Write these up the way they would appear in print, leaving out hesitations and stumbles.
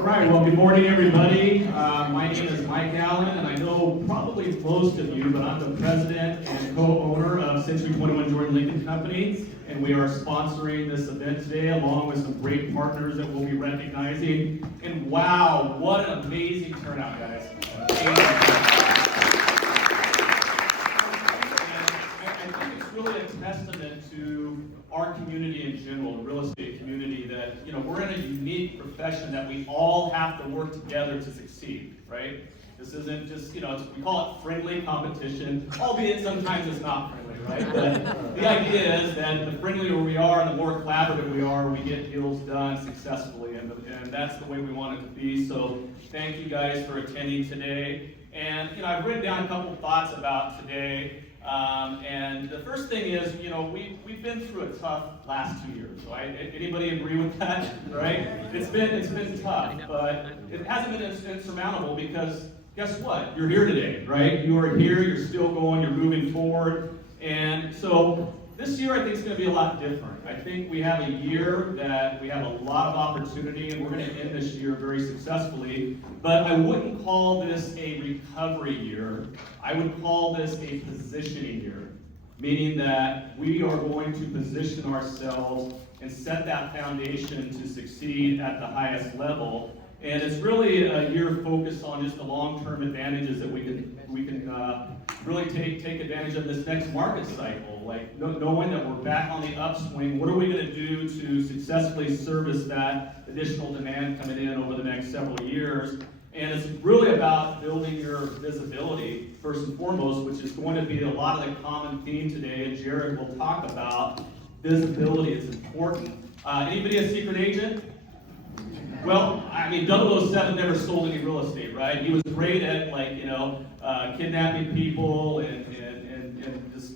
All right, well, good morning, everybody. My name is Mike Allen, and I know probably most of you, but I'm the president and co-owner of Century 21 Jordan Lincoln Company, and we are sponsoring this event today along with some great partners that we'll be recognizing. And wow, what an amazing turnout, guys. I think it's really a testament to our community in general, the real estate community, that we're in a unique profession that we all have to work together to succeed, right? This isn't just, we call it friendly competition, albeit sometimes it's not friendly, right? But the idea is that the friendlier we are and the more collaborative we are, we get deals done successfully, and that's the way we want it to be. So thank you guys for attending today. And I've written down a couple thoughts about today. And the first thing is, we've been through a tough last 2 years, right? Anybody agree with that, right? It's been tough, but it hasn't been insurmountable because guess what? You're here today, right? You are here, you're still going, you're moving forward. And so this year I think is going to be a lot different. I think we have a year that we have a lot of opportunity, and we're going to end this year very successfully. But I wouldn't call this a recovery year. I would call this a positioning year, meaning that we are going to position ourselves and set that foundation to succeed at the highest level. And it's really a year focused on just the long-term advantages that we can really take advantage of this next market cycle. Like knowing that we're back on the upswing, what are we going to do to successfully service that additional demand coming in over the next several years? And it's really about building your visibility, first and foremost, which is going to be a lot of the common theme today, and Jared will talk about visibility. It's important. Anybody a secret agent? Well, I mean, 007 never sold any real estate, right? He was great at, kidnapping people and just,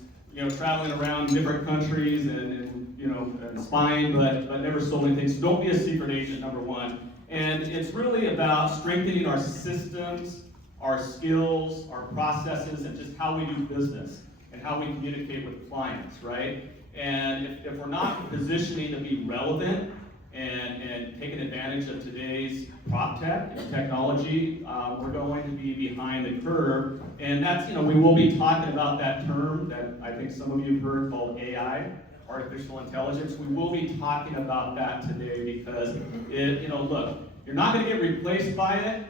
traveling around different countries and spying, but never sold anything. So don't be a secret agent, number one. And it's really about strengthening our systems, our skills, our processes, and just how we do business and how we communicate with clients, right? And if we're not positioning to be relevant and taking advantage of today's prop tech and technology, we're going to be behind the curve. And that's, we will be talking about that term that I think some of you have heard called AI, artificial intelligence. We will be talking about that today because, look, you're not going to get replaced by it.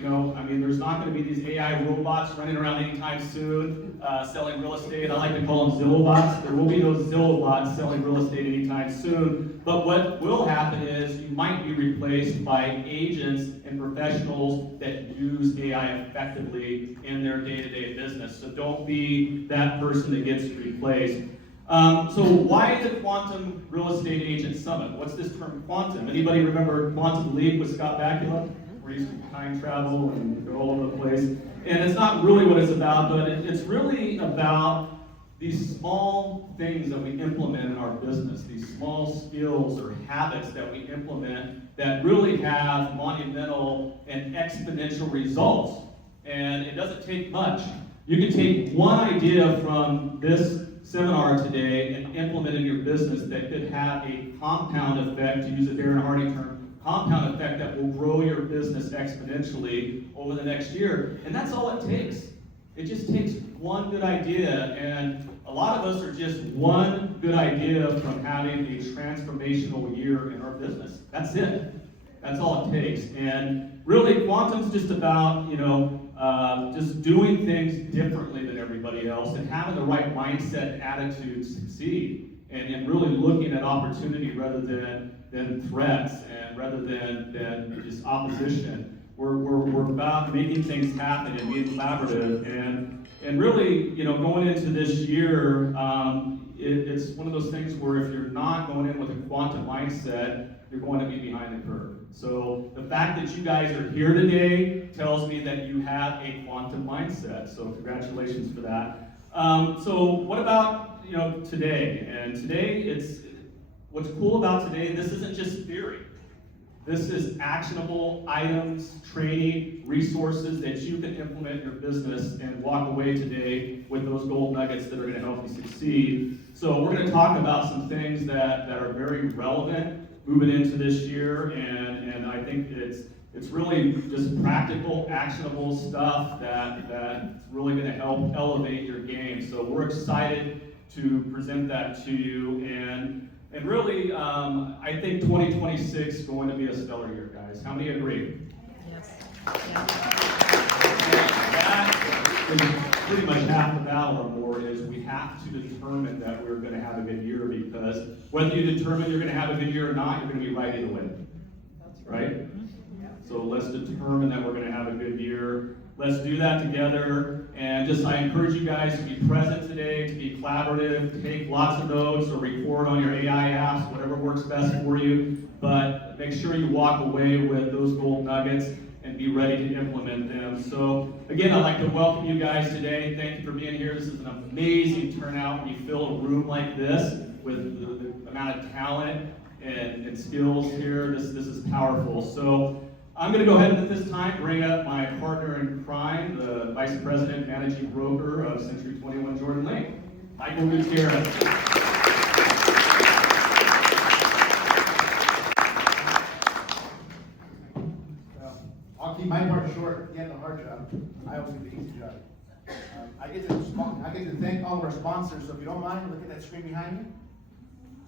There's not going to be these AI robots running around anytime soon selling real estate. I like to call them Zillow bots. There will be those Zillow bots selling real estate anytime soon. But what will happen is you might be replaced by agents and professionals that use AI effectively in their day-to-day business. So don't be that person that gets replaced. So why the Quantum Real Estate Agent Summit? What's this term quantum? Anybody remember Quantum Leap with Scott Bakula? Where you can time travel and go all over the place. And it's not really what it's about, but it's really about these small things that we implement in our business, these small skills or habits that we implement that really have monumental and exponential results. And it doesn't take much. You can take one idea from this seminar today and implement in your business that could have a compound effect, to use a Darren Hardy term, compound effect that will grow your business exponentially over the next year. And that's all it takes. It just takes one good idea, and a lot of us are just one good idea from having a transformational year in our business. That's it. That's all it takes. And really, quantum's just about, just doing things differently than everybody else and having the right mindset and attitude to succeed. And really looking at opportunity rather than threats and rather than just opposition. We're about making things happen and being collaborative. And really, going into this year, it's one of those things where if you're not going in with a quantum mindset, you're going to be behind the curve. So the fact that you guys are here today tells me that you have a quantum mindset. So congratulations for that. So what about today? And today, what's cool about today, this isn't just theory. This is actionable items, training, resources that you can implement in your business and walk away today with those gold nuggets that are going to help you succeed. So we're going to talk about some things that are very relevant moving into this year, and I think it's really just practical, actionable stuff that's really going to help elevate your game. So we're excited to present that to you, and really, I think 2026 is going to be a stellar year, guys. How many agree? Yes. That is pretty much half the battle or more, is we have to determine that we're going to have a good year, because whether you determine you're going to have a good year or not, you're going to be right either way. Right? So let's determine that we're going to have a good year. Let's do that together. And I encourage you guys to be present today, to be collaborative, to take lots of notes or record on your AI apps, whatever works best for you. But make sure you walk away with those gold nuggets and be ready to implement them. So again, I'd like to welcome you guys today. Thank you for being here. This is an amazing turnout when you fill a room like this with the amount of talent and skills here. This is powerful. So I'm going to go ahead and at this time bring up my partner in crime, the Vice President Managing Broker of Century 21 Jordan Lake, Michael Gutierrez. I'll keep my part short. Again, the hard job. I always get the easy job. I get to thank all of our sponsors. So if you don't mind, look at that screen behind me.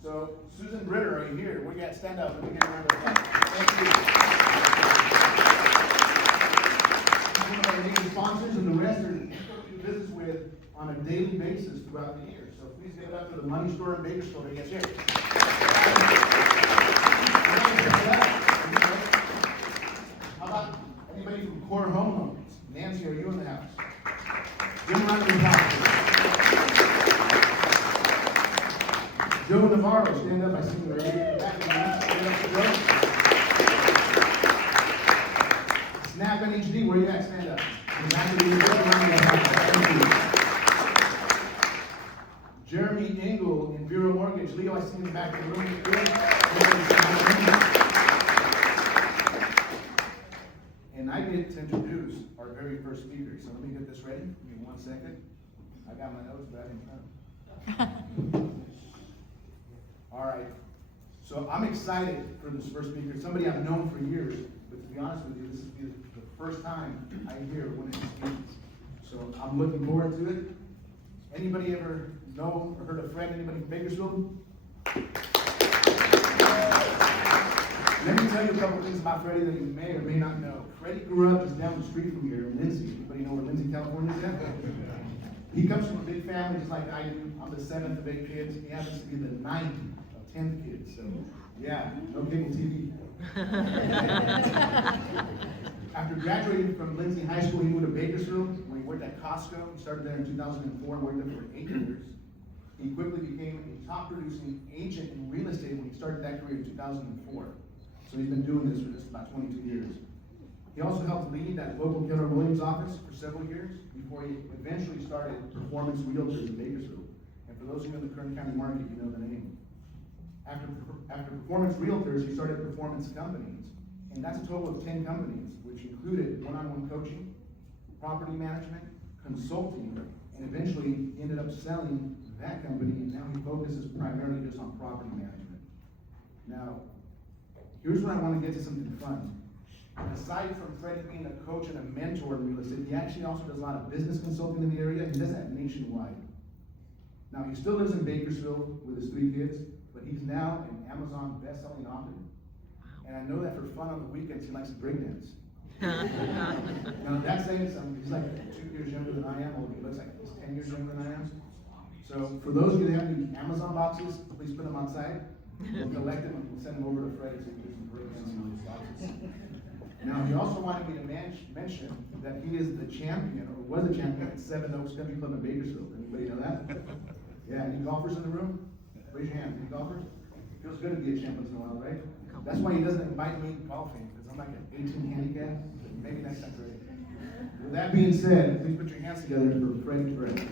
So Susan Britter, are you here? We got stand up. Let me get a round of applause. Thank you. Some of our leading sponsors and the rest are people we do business with on a daily basis throughout the year. So please give it up for the Money Store in Bakersfield. Yes, here. How about anybody from Core Home Loans? Nancy, are you in the house? Jim Ryan Joe Navarro, stand up. I see you right here. Snap NHD, where you at? Stand up. In the back of the Jeremy Engel in Bureau Mortgage. Leo, I see you in the back of the room. And I get to introduce our very first speaker. So let me get this ready. Give me 1 second. I got my notes back in front. All right. So I'm excited for this first speaker. Somebody I've known for years, but to be honest with you, this is the first time I hear one of his speeches. So I'm looking forward to it. Anybody ever know or heard of Fred? Anybody from Bakersfield? Let me tell you a couple things about Freddie that you may or may not know. Freddie grew up just down the street from here in Lindsay. Anybody know where Lindsay, California is at? He comes from a big family just like I do. I'm the 7th of 8 kids. He happens to be the 9th of 10 kids. So, yeah, no cable TV. After graduating from Lindsay High School, he moved to Bakersfield, where he worked at Costco. He started there in 2004 and worked there for 8 years. He quickly became a top producing agent in real estate when he started that career in 2004. So he's been doing this for just about 22 years. He also helped lead that local Keller Williams office for several years before he eventually started Performance Realtors in Bakersfield. And for those of you in the Kern County market, you know the name. After Performance Realtors, he started Performance Companies. And that's a total of 10 companies, which included one-on-one coaching, property management, consulting, and eventually ended up selling that company, and now he focuses primarily just on property management. Now, here's where I want to get to something fun. Aside from Freddie being a coach and a mentor in real estate, he actually also does a lot of business consulting in the area. He does that nationwide. Now, he still lives in Bakersfield with his 3 kids, but he's now an Amazon best-selling author. And I know that for fun on the weekends, he likes to breakdance. Now, that's saying something. He's like 2 years younger than I am, or he looks like he's 10 years younger than I am. So, for those of you that have any Amazon boxes, please put them outside. We'll collect them and we'll send them over to Freddie so he can do some breakdancing on these boxes. Now, he also wanted me to mention that he is the champion, or was a champion at Seven Oaks Country Club in Bakersfield. Anybody know that? Yeah, any golfers in the room? Raise your hand. Any golfers? Feels good to be a champ once in a while, right? That's why he doesn't invite me golfing, because I'm like an 18 handicap. Maybe next time, Freddie. With that being said, please put your hands together for Freddie Perez.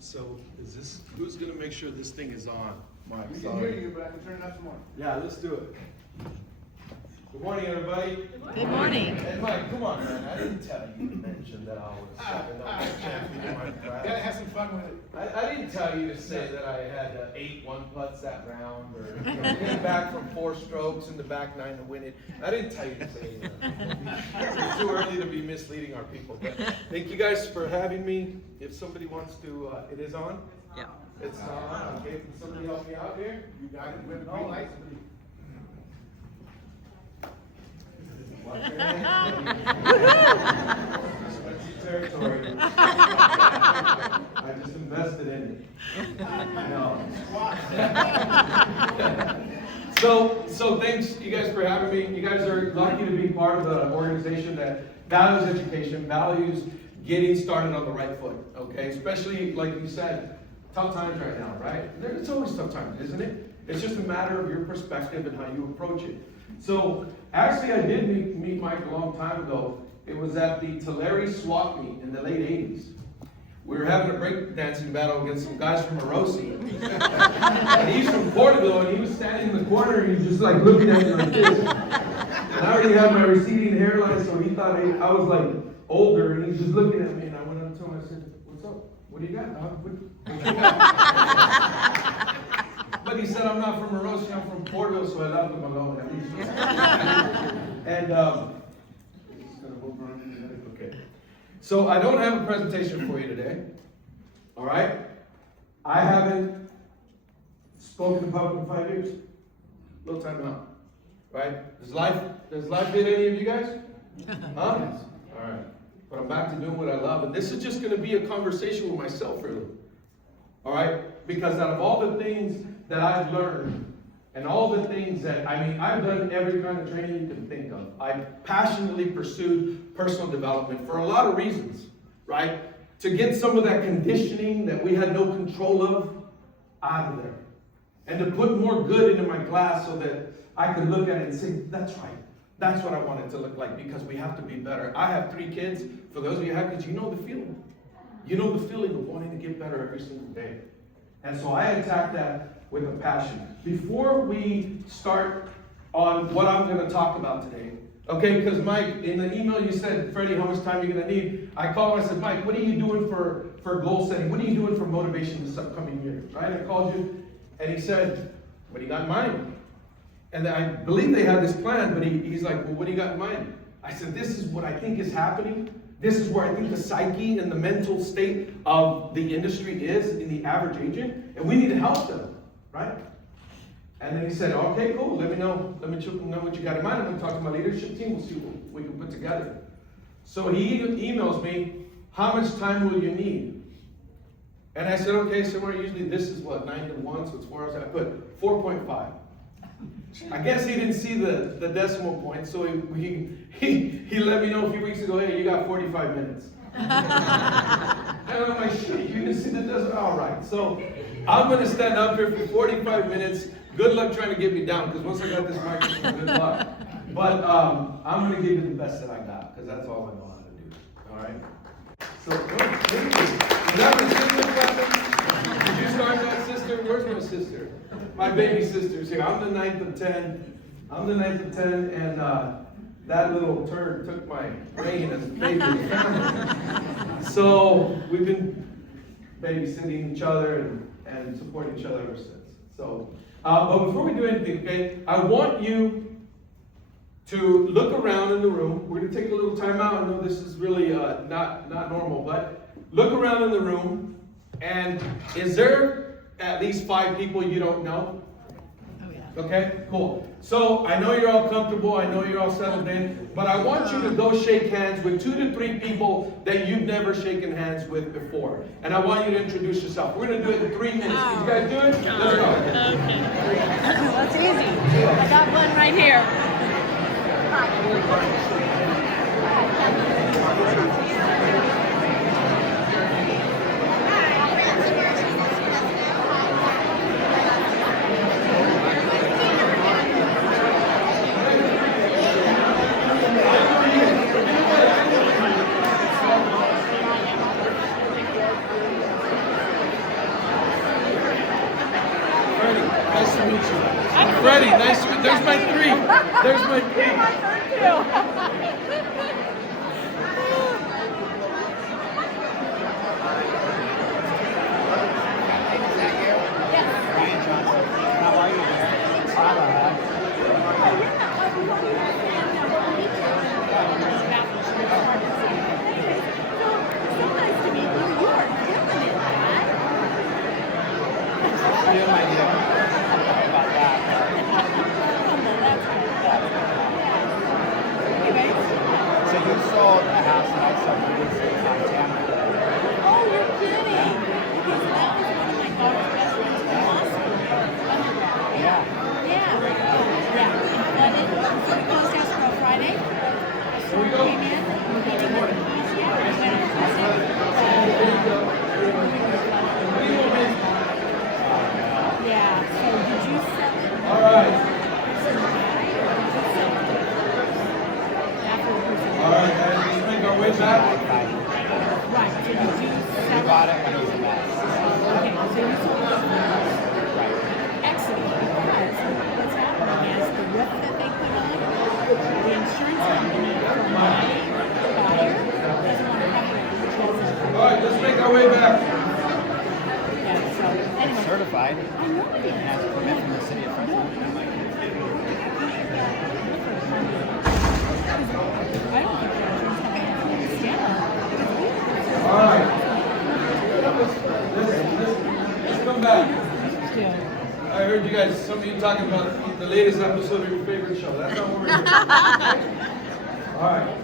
So is this, who's gonna make sure this thing is on? Mike, We can hear you, but I can turn it up some more. Yeah, let's do it. Good morning, everybody. Good morning. Hey, Mike, come on, man. I didn't tell you to mention that I was stepping up and championing my Gotta craft. have some fun with it. I didn't tell you to say that I had 8 one-putts that round, or getting back from 4 strokes in the back 9 to win it. I didn't tell you to say that. It's too early to be misleading our people. But thank you guys for having me. If somebody wants to, it is on? Yeah. It's on. Okay, can somebody help me out here? You got it, we have a green light. Watch your hands. Territory. I just invested in it. No. So thanks you guys for having me. You guys are lucky to be part of an organization that values education, values getting started on the right foot, okay? Especially, like you said, tough times right now, right? It's always tough times, isn't it? It's just a matter of your perspective and how you approach it. So, actually, I did meet Mike a long time ago. It was at the Tulare SWAT meet in the late 80s. We were having a breakdancing battle against some guys from Orosi. And he's from Porterville, and he was standing in the corner, and he was just like looking at me like this. And I already had my receding hairline, so he thought I was like older, and he's just looking at me, and I went up to him, I said, "What's up? What do you got, dog? What do you got?" But he said, "I'm not from Orosi, I'm from Porterville," so I left him alone. And, okay. So I don't have a presentation for you today. All right? I haven't spoken in public in 5 years. Little time out. Right? Does life hit any of you guys? Huh? All right. But I'm back to doing what I love. And this is just going to be a conversation with myself, really. All right? Because out of all the things that I've learned, and all the things that, I've done every kind of training you can think of. I've passionately pursued personal development for a lot of reasons, right? To get some of that conditioning that we had no control of out of there. And to put more good into my glass so that I could look at it and say, that's right. That's what I want it to look like, because we have to be better. I have 3 kids. For those of you who have kids, you know the feeling. You know the feeling of wanting to get better every single day. And so I attack that with a passion. Before we start on what I'm going to talk about today, okay, because Mike, in the email you said, "Freddie, how much time are you going to need?" I called him, I said, "Mike, what are you doing for goal setting? What are you doing for motivation this upcoming year?" Right? I called you, and he said, "What do you got in mind?" And I believe they had this plan, but he's like, "Well, what do you got in mind?" I said, "This is what I think is happening. This is where I think the psyche and the mental state of the industry is in the average agent, and we need to help them, right?" And then he said, "Okay, cool, let me know what you got in mind. I'm gonna talk to my leadership team, we'll see what we can put together." So he emails me, "How much time will you need?" And I said, "Okay, somewhere usually this is what, 9 to 1, so it's 4 hours." I put 4.5. I guess he didn't see the decimal point, so he let me know a few weeks ago, "Hey, you got 45 minutes. And I'm like, "Shit, you didn't see the decimal?" All right, so I'm going to stand up here for 45 minutes. Good luck trying to get me down, because once I got this microphone, good luck. But I'm going to give you the best that I got, because that's all I know how to do. All right? So, thank you. Is that my sister clapping? Did you start that, sister? Where's my sister? My baby sister's here. I'm the 9th of 10. And that little turd took my brain as a baby in the family. So we've been babysitting each other and supporting each other ever since. So, but before we do anything, okay, I want you to look around in the room. We're going to take a little time out. I know this is really not normal, but look around in the room. And is there at least 5 people you don't know? Oh, yeah. Okay, cool. So I know you're all comfortable, I know you're all settled in, but I want you to go shake hands with 2 to 3 people that you've never shaken hands with before. And I want you to introduce yourself. We're going to do it in 3 minutes. Can you guys do it? Let's go. Okay. That's easy. I got one right here. Nice to meet you. Freddie, nice to meet you. There's my three. There's my three. My turn Ryan Johnson. How are you? So nice to meet you. You are killing it, Dad. You have no idea about that. That's good. Anyways. So you sold a house that I sold previously on Tamara. Oh, you're kidding. Because that was one of my daughter's best friends from law school. Undergrad. Yeah. Yeah. But it closed escrow Friday. So we came in, we didn't get the keys yet. We went up to yeah, so did you sell it? All right. After the person. All right, guys, let's make our way back. Right, so did you We sell bought it? it when it was a mess. Okay, so you sold it. Right. Excellent, because what's happening is the roof that they put on, the insurance company from my buyer doesn't want to cover it because of, All right, let's make our way back. yeah, so anyway. Certified. I know it And has a permit from the city of Fresno. I don't think the insurance company has to understand that. All right. Let's come back. I heard you guys, some of you talking about the latest episode of your favorite show. That's not what we're doing. All right.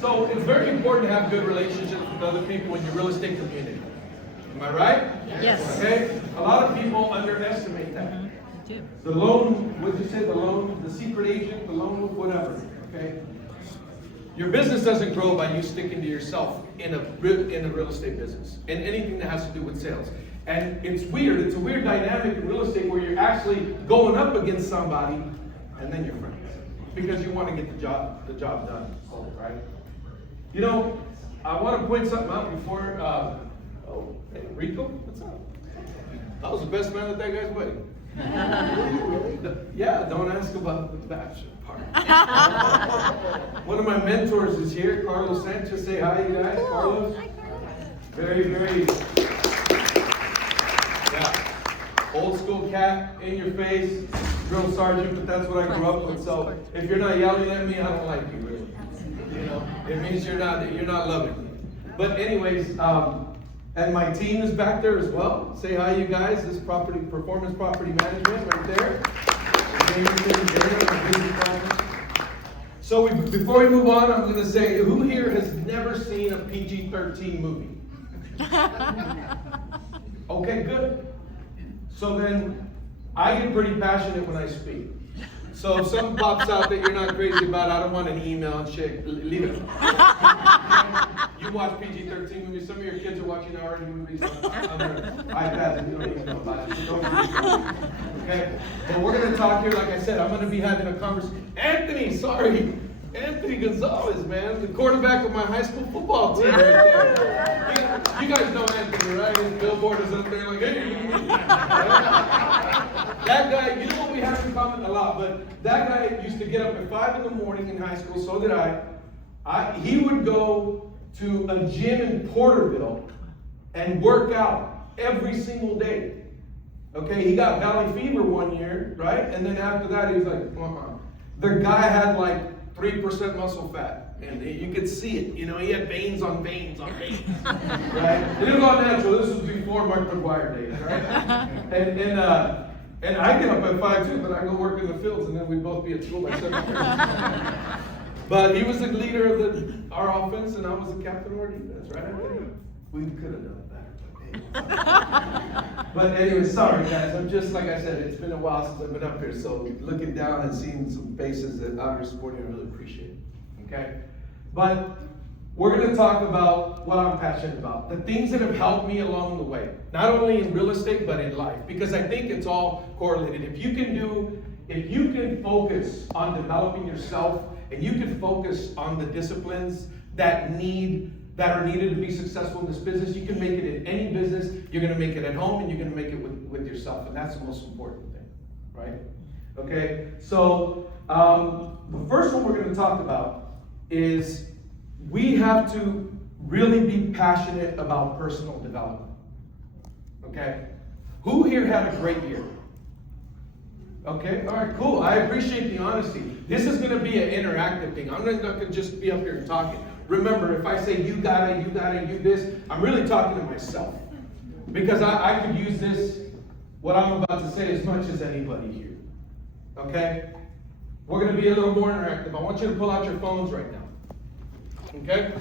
So it's very important to have good relationships with other people in your real estate community. Am I right? Yes. Okay? A lot of people underestimate that. The loan, what'd you say, the secret agent, the lone, whatever, okay? Your business doesn't grow by you sticking to yourself in a real estate business, in anything that has to do with sales. And it's a weird dynamic in real estate where you're actually going up against somebody and then you're friends. Because you want to get the job done, right? You know, I want to point something out before, hey, Rico, what's up? I was the best man at that guy's wedding. Yeah, don't ask about the bachelor part. One of my mentors is here, Carlos Sanchez. Say hi, you guys. Carlos. Very, yeah. Old school cat, in your face, drill sergeant, but that's what I grew up with. So if you're not yelling at me, I don't like you, really. You know, it means you're not loving me. But anyways, and my team is back there as well. Say hi, you guys. This performance property management right there. So before we move on, I'm going to say, who here has never seen a PG-13 movie? Okay, good. So then, I get pretty passionate when I speak. So if something pops out that you're not crazy about, I don't want an email and shit. Leave it alone. You watch PG-13 movies. Some of your kids are watching R-rated movies on their iPads and you don't even know about it. So don't do it. Okay? But we're going to talk here, like I said, I'm going to be having a conversation. Anthony Gonzalez, man, the quarterback of my high school football team right there. You guys know Anthony, right? His billboard is up there like, hey. That guy, you know what we have in common a lot, but that guy used to get up at 5 in the morning in high school, so did I. He would go to a gym in Porterville and work out every single day. Okay, he got valley fever one year, right? And then after that, he was like, The guy had like 3% muscle fat. And you could see it, you know, he had veins on veins on veins, right? It was all natural. This was before Mark McGuire days, right? And I get up at 5 too, but I go work in the fields, and then we'd both be at school by 7:30. But he was the leader of our offense, and I was the captain of our defense, right? We could have done better. But anyway, sorry guys. I'm just, like I said, it's been a while since I've been up here, so looking down and seeing some faces that out here supporting, I really appreciate it. Okay? But we're going to talk about what I'm passionate about. The things that have helped me along the way. Not only in real estate, but in life. Because I think it's all correlated. If you can focus on developing yourself, and you can focus on the disciplines that are needed to be successful in this business, you can make it in any business. You're going to make it at home, and you're going to make it with yourself. And that's the most important thing, right? Okay, so the first one we're going to talk about is we have to really be passionate about personal development. Okay, who here had a great year? Okay, all right, cool. I appreciate the honesty. This is going to be an interactive thing. I'm not going to just be up here and talking. Remember, if I say you gotta, you this, I'm really talking to myself. Because I could use this, what I'm about to say, as much as anybody here. Okay? We're going to be a little more interactive. I want you to pull out your phones right now. Okay?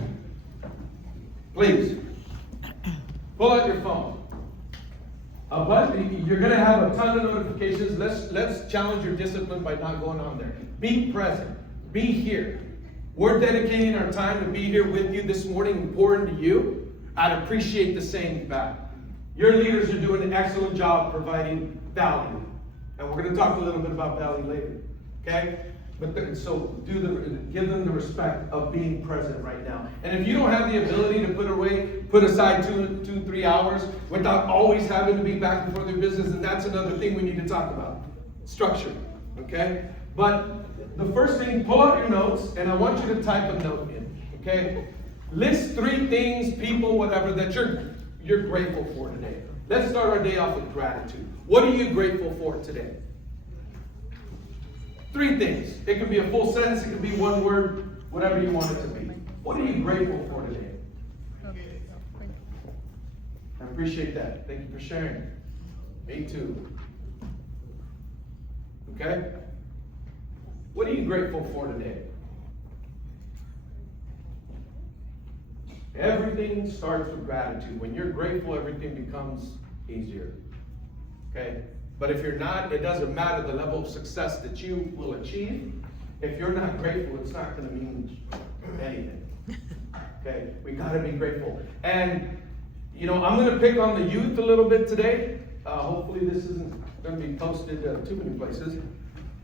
Please. Pull out your phone. But you're going to have a ton of notifications. Let's challenge your discipline by not going on there. Be present. Be here. We're dedicating our time to be here with you this morning and pour into you. I'd appreciate the same back. Your leaders are doing an excellent job providing value. And we're going to talk a little bit about value later. Okay? So give them the respect of being present right now. And if you don't have the ability to put aside 2-3 hours without always having to be back before their business, then that's another thing we need to talk about. Structure. Okay? But the first thing, pull out your notes, and I want you to type a note in. Okay? List 3 things, people, whatever, that you're grateful for today. Let's start our day off with gratitude. What are you grateful for today? 3 things. It can be a full sentence, it can be one word, whatever you want it to be. What are you grateful for today? I appreciate that. Thank you for sharing. Me too. Okay? What are you grateful for today? Everything starts with gratitude. When you're grateful, everything becomes easier. Okay? But if you're not, it doesn't matter the level of success that you will achieve. If you're not grateful, it's not going to mean anything. Okay? We got to be grateful. And, I'm going to pick on the youth a little bit today. Hopefully this isn't going to be posted too many places.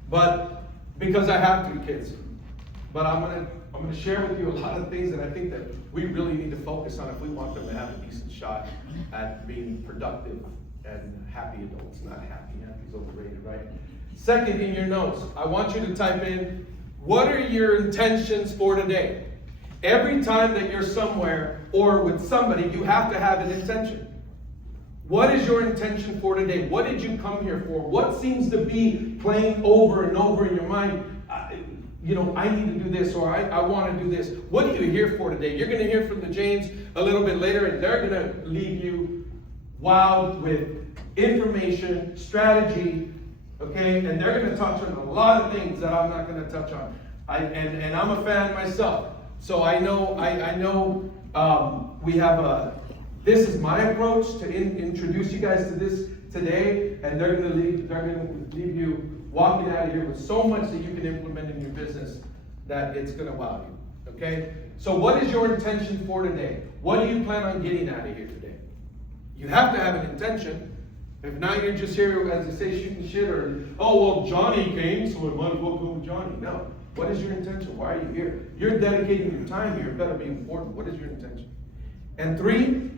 But because I have 3 kids. But I'm going to share with you a lot of things that I think that we really need to focus on if we want them to have a decent shot at being productive and happy adults. Not happy. Happy's overrated, right? Second, in your notes, I want you to type in, what are your intentions for today? Every time that you're somewhere or with somebody, you have to have an intention. What is your intention for today? What did you come here for? What seems to be playing over and over in your mind? I need to do this, or I want to do this. What are you here for today? You're going to hear from the Janes a little bit later, and they're going to leave you wowed with information, strategy, okay? And they're going to touch on a lot of things that I'm not going to touch on. And I'm a fan myself. So I know we have this is my approach to introduce you guys to this today, and they're going to leave you walking out of here with so much that you can implement in your business that it's going to wow you. Okay? So what is your intention for today? What do you plan on getting out of here today? You have to have an intention. If not, you're just here, as they say, shooting shit, or, Johnny came, so I might as well go with Johnny. No. What is your intention? Why are you here? You're dedicating your time here. It better be important. What is your intention? And 3,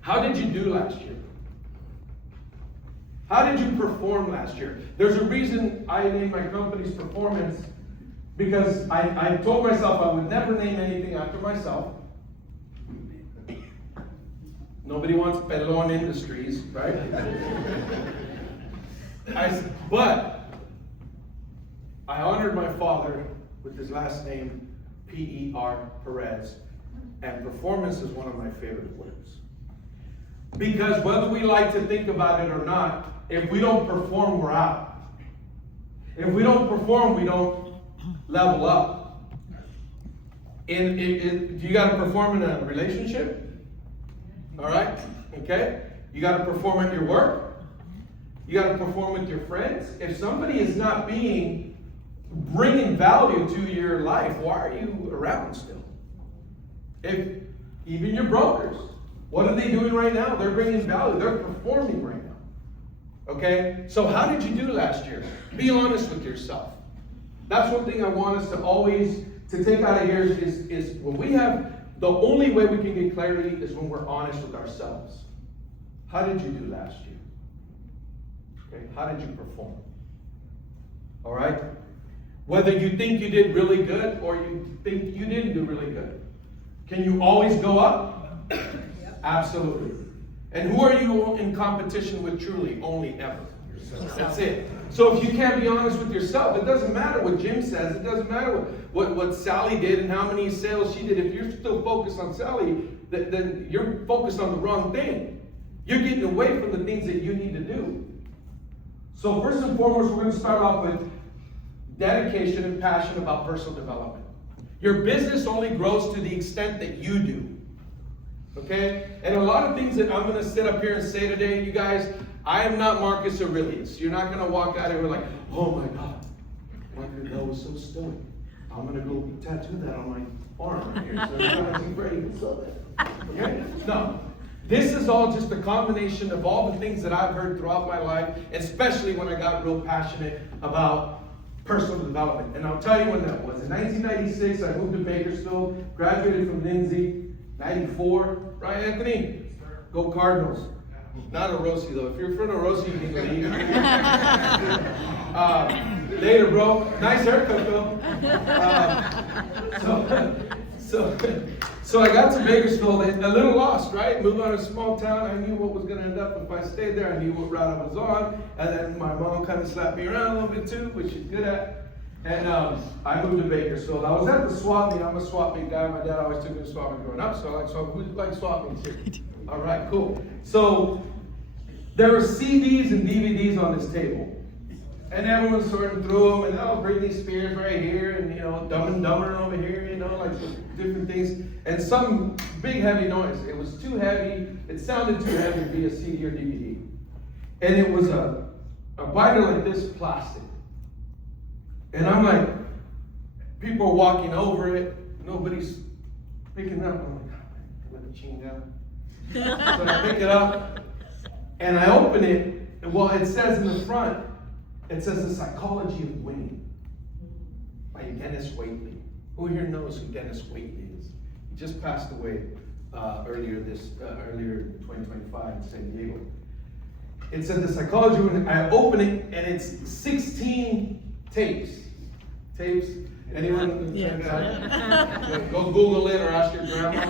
how did you do last year? How did you perform last year? There's a reason I named my company's performance, because I told myself I would never name anything after myself. Nobody wants Pelon Industries, right? But I honored my father with his last name, P-E-R, Perez, and performance is one of my favorite words. Because whether we like to think about it or not, if we don't perform, we're out. If we don't perform, we don't level up. You got to perform in a relationship, all right? Okay? You got to perform at your work. You got to perform with your friends. If somebody is not bringing value to your life, why are you around still? If even your brokers, what are they doing right now? They're bringing value. They're performing right now. Okay? So how did you do last year? Be honest with yourself. That's one thing I want us to always take out of here is when we have, the only way we can get clarity is when we're honest with ourselves. How did you do last year? Okay? How did you perform? All right? Whether you think you did really good or you think you didn't do really good. Can you always go up? Absolutely. And who are you in competition with truly? Only ever. That's it. So if you can't be honest with yourself, it doesn't matter what Jim says. It doesn't matter what Sally did and how many sales she did. If you're still focused on Sally, then you're focused on the wrong thing. You're getting away from the things that you need to do. So first and foremost, we're going to start off with dedication and passion about personal development. Your business only grows to the extent that you do. Okay? And a lot of things that I'm going to sit up here and say today, you guys, I am not Marcus Aurelius. You're not going to walk out of here like, oh my God, Marcus was so stoic. I'm going to go tattoo that on my arm right here. So everybody's afraid to saw that. Okay? No. This is all just a combination of all the things that I've heard throughout my life, especially when I got real passionate about personal development. And I'll tell you when that was. In 1996, I moved to Bakersfield, graduated from Lindsay, 94. Right, Anthony? Go Cardinals. Not Orosi, though. If you're from Orosi, you can leave. Later, bro. Nice haircut, though. So I got to Bakersfield, a little lost, right? Moved out of a small town. I knew what was going to end up if I stayed there. I knew what route I was on. And then my mom kind of slapped me around a little bit too, which she's good at. And I moved to Bakersfield. I was at the swap meet. I'm a swap meet guy. My dad always took me to swap meet growing up, so I like swap meet. Who likes swap meets here? All right, cool. So there were CDs and DVDs on this table. And everyone's sorting through them, and oh, Britney Spears right here, and you know, Dumb and Dumber over here, you know, like different things. And some big heavy noise. It was too heavy. It sounded too heavy to be a CD or DVD. And it was a binder like this, plastic. And I'm like, people are walking over it. Nobody's picking up. I'm like, let the chain down. So I pick it up, and I open it, and well, it says in the front, it says The Psychology of Winning by Dennis Waitley. Who here knows who Dennis Waitley is? He just passed away earlier in 2025 in San Diego. It said The Psychology of Winning. I open it and it's 16 tapes. Tapes? Anyone? Yeah. Go Google it or ask your grandma.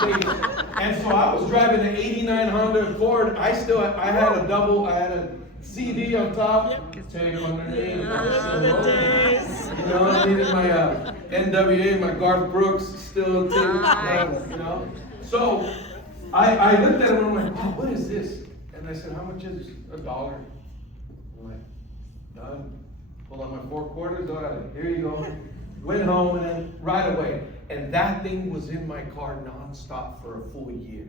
Tapes. And so I was driving an 89 Honda Accord. I had a CD on top, tape underneath. You know, I needed my NWA, my Garth Brooks still tape, you know. So I looked at it and I'm like, wow, what is this? And I said, how much is $1? I'm like, done. Pull out my 4 quarters, here you go. Went home and then right away. And that thing was in my car nonstop for a full year.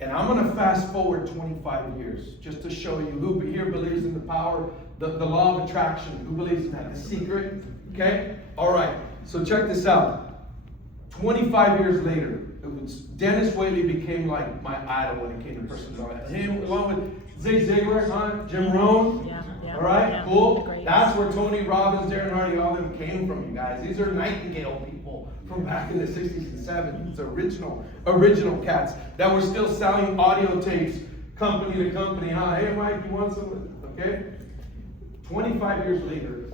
And I'm going to fast forward 25 years just to show you who here believes in the power, the law of attraction. Who believes in that? The secret. Okay? All right. So check this out. 25 years later, Dennis Waitley became like my idol when it came to personal development. Him along with Zig Ziglar, Jim Rohn. Yeah, all right, cool. That's where Tony Robbins, Darren Hardy, all them came from, you guys. These are Nightingale people from back in the 60s and 70s. Original cats that were still selling audio tapes company to company. Huh? Hey, Mike, you want some? Okay. 25 years later,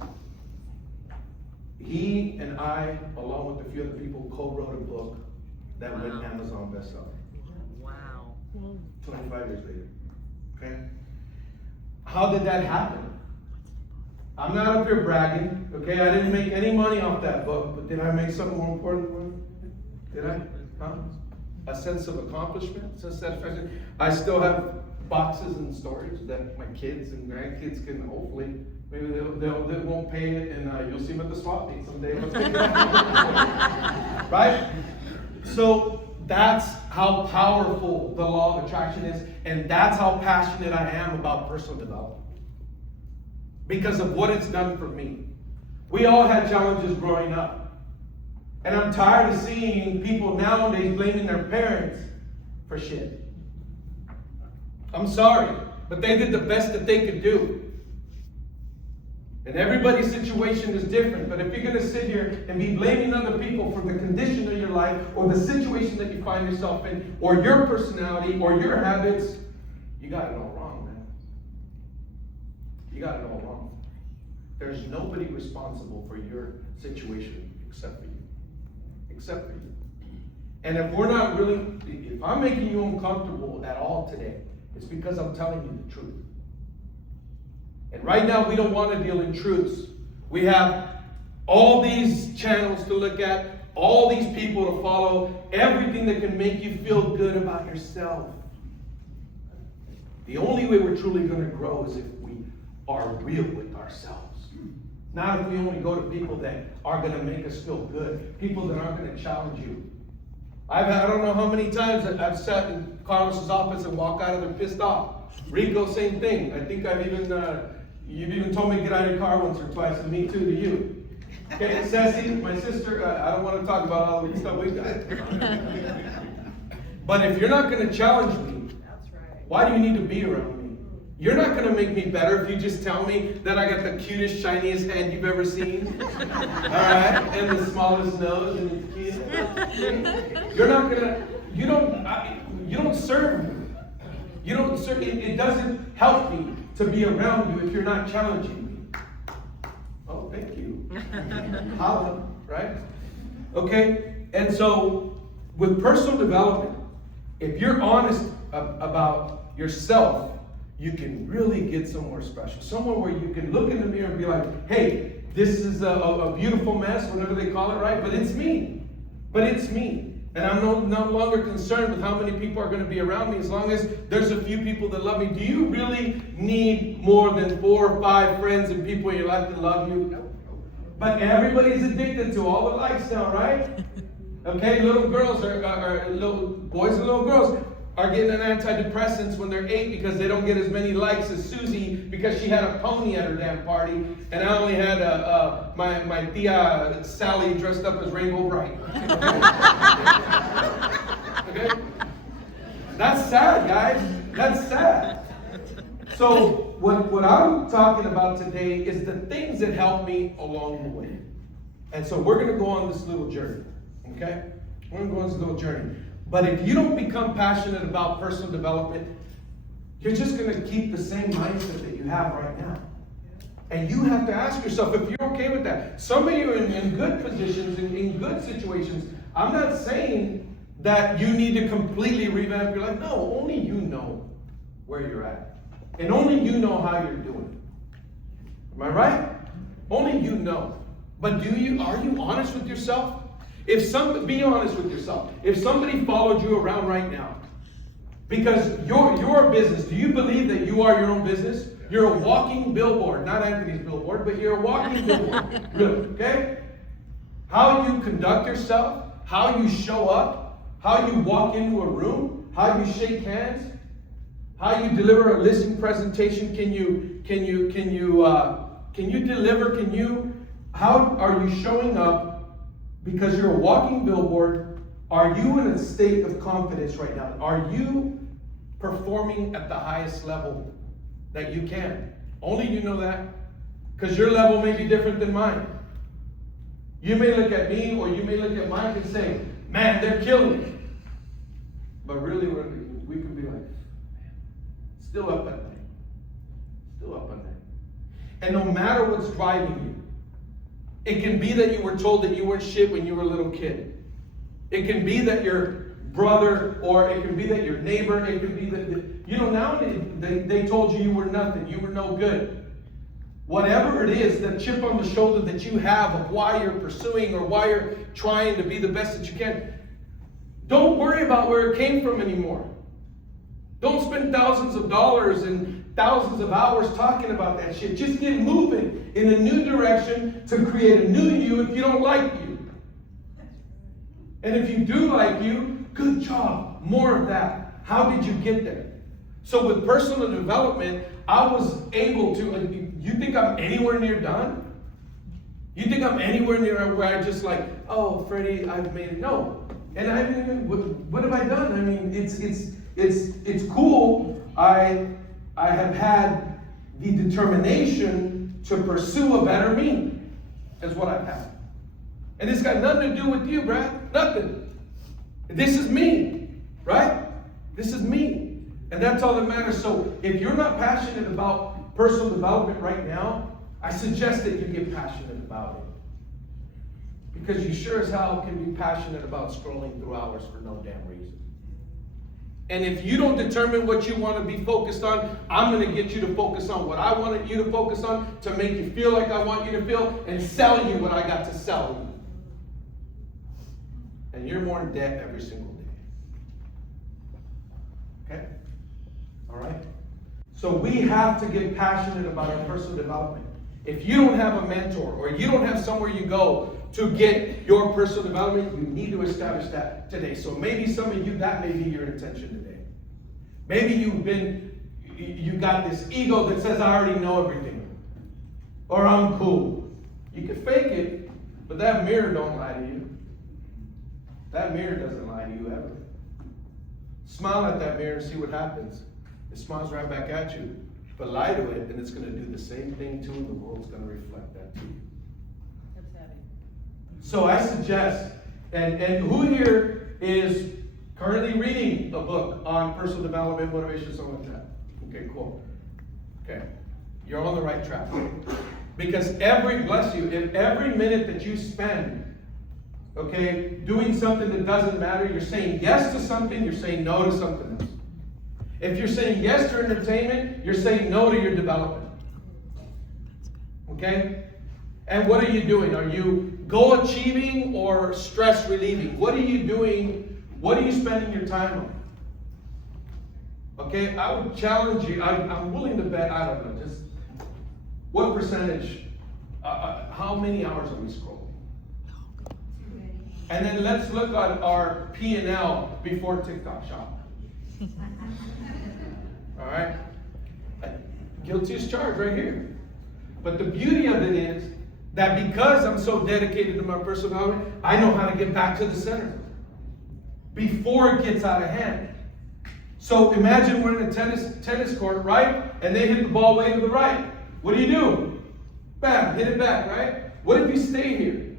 he and I, along with a few other people, co-wrote a book that went Amazon bestseller. Wow. 25 years later. Okay? How did that happen? I'm not up here bragging, okay? I didn't make any money off that book, but did I make something more important than money? Did I? Huh? A sense of accomplishment, a sense of satisfaction. I still have boxes and storage that my kids and grandkids can hopefully, maybe they won't pay it, and you'll see them at the swap meet someday. Right? So that's how powerful the law of attraction is, and that's how passionate I am about personal development. Because of what it's done for me. We all had challenges growing up. And I'm tired of seeing people nowadays blaming their parents for shit. I'm sorry, but they did the best that they could do. And everybody's situation is different, but if you're going to sit here and be blaming other people for the condition of your life, or the situation that you find yourself in, or your personality, or your habits, you got it all wrong, man. You got it all wrong. There's nobody responsible for your situation except for you. Except for you. And if we're not really, if I'm making you uncomfortable at all today, it's because I'm telling you the truth. And right now, we don't want to deal in truths. We have all these channels to look at, all these people to follow, everything that can make you feel good about yourself. The only way we're truly going to grow is if we are real with ourselves. Not if we only go to people that are going to make us feel good, people that aren't going to challenge you. I don't know how many times I've sat in Carlos's office and walked out of there pissed off. Rico, same thing. I think you've even told me to get out of your car once or twice, and me too to you. Okay, Sassy, my sister, I don't want to talk about all the stuff we've got. But if you're not going to challenge me, why do you need to be around me? You're not going to make me better if you just tell me that I got the cutest, shiniest head you've ever seen. All right? And the smallest nose and it's cute. You're not going to, you don't serve me. You don't serve, it doesn't help me to be around you if you're not challenging me. Oh, thank you. Holla, right? Okay? And so, with personal development, if you're honest about yourself, you can really get somewhere special. Somewhere where you can look in the mirror and be like, hey, this is a beautiful mess, whatever they call it, right? But it's me. But it's me. And I'm no longer concerned with how many people are going to be around me as long as there's a few people that love me. Do you really need more than 4 or 5 friends and people in your life that love you? No. But everybody's addicted to all the likes now, right? Okay, little girls little boys and little girls are getting an antidepressants when they're 8 because they don't get as many likes as Susie because she had a pony at her damn party, and I only had my tia Sally dressed up as Rainbow Bright. Okay? That's sad, guys. That's sad. So what I'm talking about today is the things that help me along the way. And so we're going to go on this little journey. Okay? We're going to go on this little journey. But if you don't become passionate about personal development, you're just going to keep the same mindset that you have right now. And you have to ask yourself if you're okay with that. Some of you are in good positions, in good situations. I'm not saying that you need to completely revamp your life. No, only you know where you're at. And only you know how you're doing. Am I right? Only you know. But are you honest with yourself? Be honest with yourself. If somebody followed you around right now, because you're a business, do you believe that you are your own business? You're a walking billboard, not Anthony's billboard, but you're a walking billboard. Good, okay? How you conduct yourself, how you show up, how you walk into a room, how you shake hands, how you deliver a listing presentation. How are you showing up? Because you're a walking billboard, are you in a state of confidence right now? Are you performing at the highest level that you can? Only you know that. Because your level may be different than mine. You may look at me or you may look at Mike and say, man, they're killing me. But really, we could be like, man, still up at night. Still up at night. And no matter what's driving you, it can be that you were told that you weren't shit when you were a little kid. It can be that your brother, or it can be that your neighbor, it can be that, now they told you were nothing, you were no good. Whatever it is, the chip on the shoulder that you have of why you're pursuing or why you're trying to be the best that you can, don't worry about where it came from anymore. Don't spend thousands of dollars and thousands of hours talking about that shit. Just get moving in a new direction to create a new you if you don't like you. And if you do like you, good job. More of that. How did you get there? So with personal development, I was able to, you think I'm anywhere near done? You think I'm anywhere near where I just like, oh, Freddie, I've made it? No. And I haven't even, what have I done? I mean, it's cool. I have had the determination to pursue a better me, is what I've had. And it's got nothing to do with you, Brad. Nothing. This is me, right? This is me. And that's all that matters. So if you're not passionate about personal development right now, I suggest that you get passionate about it. Because you sure as hell can be passionate about scrolling through hours for no damn reason. And if you don't determine what you want to be focused on, I'm going to get you to focus on what I wanted you to focus on to make you feel like I want you to feel and sell you what I got to sell you. And you're more in debt every single day. Okay? All right? So we have to get passionate about our personal development. If you don't have a mentor or you don't have somewhere you go to get your personal development, you need to establish that today. So maybe some of you, that may be your intention today. Maybe you got this ego that says, I already know everything. Or I'm cool. You can fake it, but that mirror don't lie to you. That mirror doesn't lie to you ever. Smile at that mirror and see what happens. It smiles right back at you. But lie to it, and it's going to do the same thing too, and the world's going to reflect that too. So I suggest, and who here is currently reading a book on personal development, motivation, something like that? Okay, cool. Okay, you're on the right track. Because if every minute that you spend, okay, doing something that doesn't matter, you're saying yes to something, you're saying no to something else. If you're saying yes to entertainment, you're saying no to your development. Okay? And what are you doing? Are you goal achieving or stress relieving? What are you doing? What are you spending your time on? Okay, I would challenge you. I'm willing to bet, I don't know, just what percentage, how many hours are we scrolling? And then let's look at our P&L before TikTok shop. All right? Guilty as charged right here. But the beauty of it is that because I'm so dedicated to my personal development, I know how to get back to the center before it gets out of hand. So imagine we're in a tennis court, right? And they hit the ball way to the right. What do? Bam, hit it back, right? What if you stay here?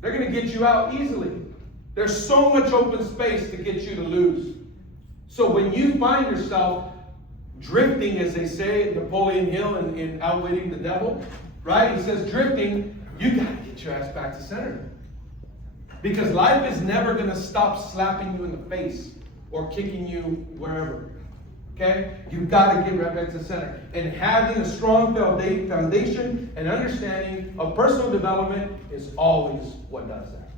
They're going to get you out easily. There's so much open space to get you to lose. So when you find yourself drifting, as they say, Napoleon Hill in Outwitting the Devil, right? He says drifting, you got to get your ass back to center. Because life is never going to stop slapping you in the face or kicking you wherever. Okay? You've got to get right back to center. And having a strong foundation and understanding of personal development is always what does that.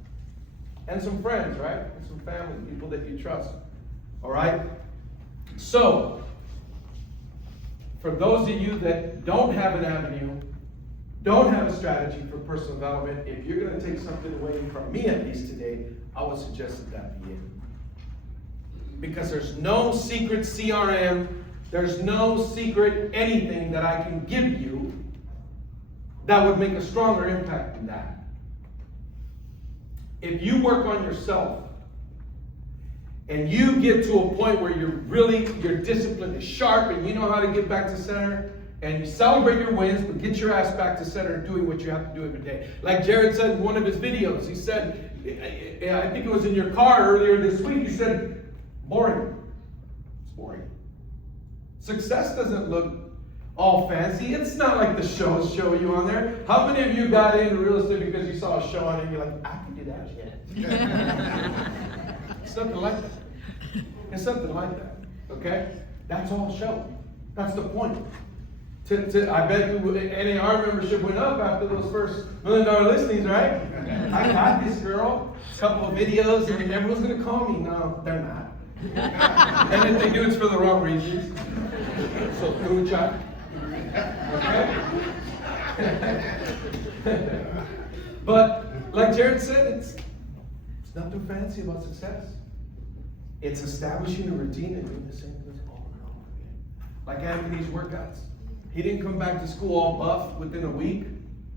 And some friends, right? And some family, people that you trust. All right? So, for those of you that don't have an avenue, don't have a strategy for personal development, if you're going to take something away from me at least today, I would suggest that be it. Because there's no secret CRM, there's no secret anything that I can give you that would make a stronger impact than that. If you work on yourself and you get to a point where your discipline is sharp and you know how to get back to center, and you celebrate your wins, but get your ass back to center and doing what you have to do every day. Like Jared said in one of his videos, he said, I think it was in your car earlier this week, he said, boring. It's boring. Success doesn't look all fancy. It's not like the shows show you on there. How many of you got into real estate because you saw a show on it and you're like, I can do that shit. It's nothing like that. It's something like that. Okay? That's all show. That's the point. I bet you NAR membership went up after those first $1 million listings, right? I got this girl, a couple of videos, and everyone's going to call me. No, they're not. And if they do, it's for the wrong reasons. So, do a check. Okay? But, like Jared said, it's nothing fancy about success. It's establishing a routine and doing the same things over and over again. Like Anthony's workouts. He didn't come back to school all buff within a week,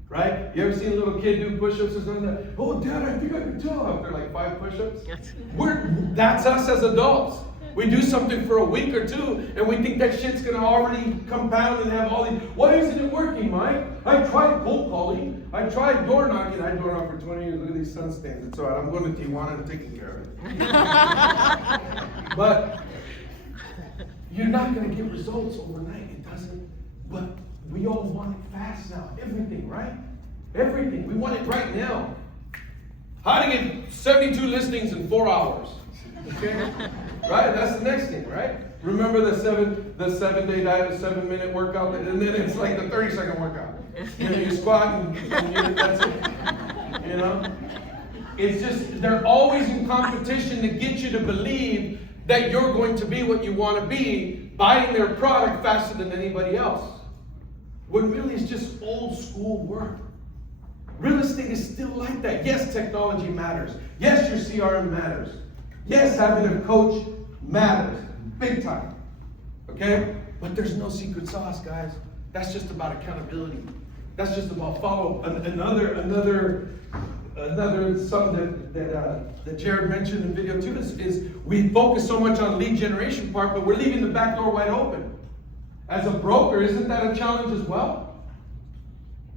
right? You ever seen a little kid do push-ups or something? Oh, Dad, I think I can tell after like 5 push-ups. That's us as adults. We do something for a week or two, and we think that shit's gonna already compound and have all these. Why isn't it working, Mike? I tried cold calling. I tried door knocking. I door knocked for 20 years. Look at these sun stains. It's all right. I'm going to Tijuana and taking care of it. But you're not gonna get results overnight. It doesn't. But all want it fast now. Everything, right? Everything. We want it right now. How to get 72 listings in 4 hours. Okay? Right? That's the next thing, right? Remember the 7-day diet, the 7-minute workout, and then it's like the 30-second workout. You squat and that's it. You know? It's just, they're always in competition to get you to believe that you're going to be what you want to be, buying their product faster than anybody else. When really it's just old school work. Real estate is still like that. Yes, technology matters. Yes, your CRM matters. Yes, having a coach matters. Big time. Okay? But there's no secret sauce, guys. That's just about accountability. That's just about follow. Another something that Jared mentioned in video 2 is we focus so much on lead generation part, but we're leaving the back door wide open. As a broker, isn't that a challenge as well?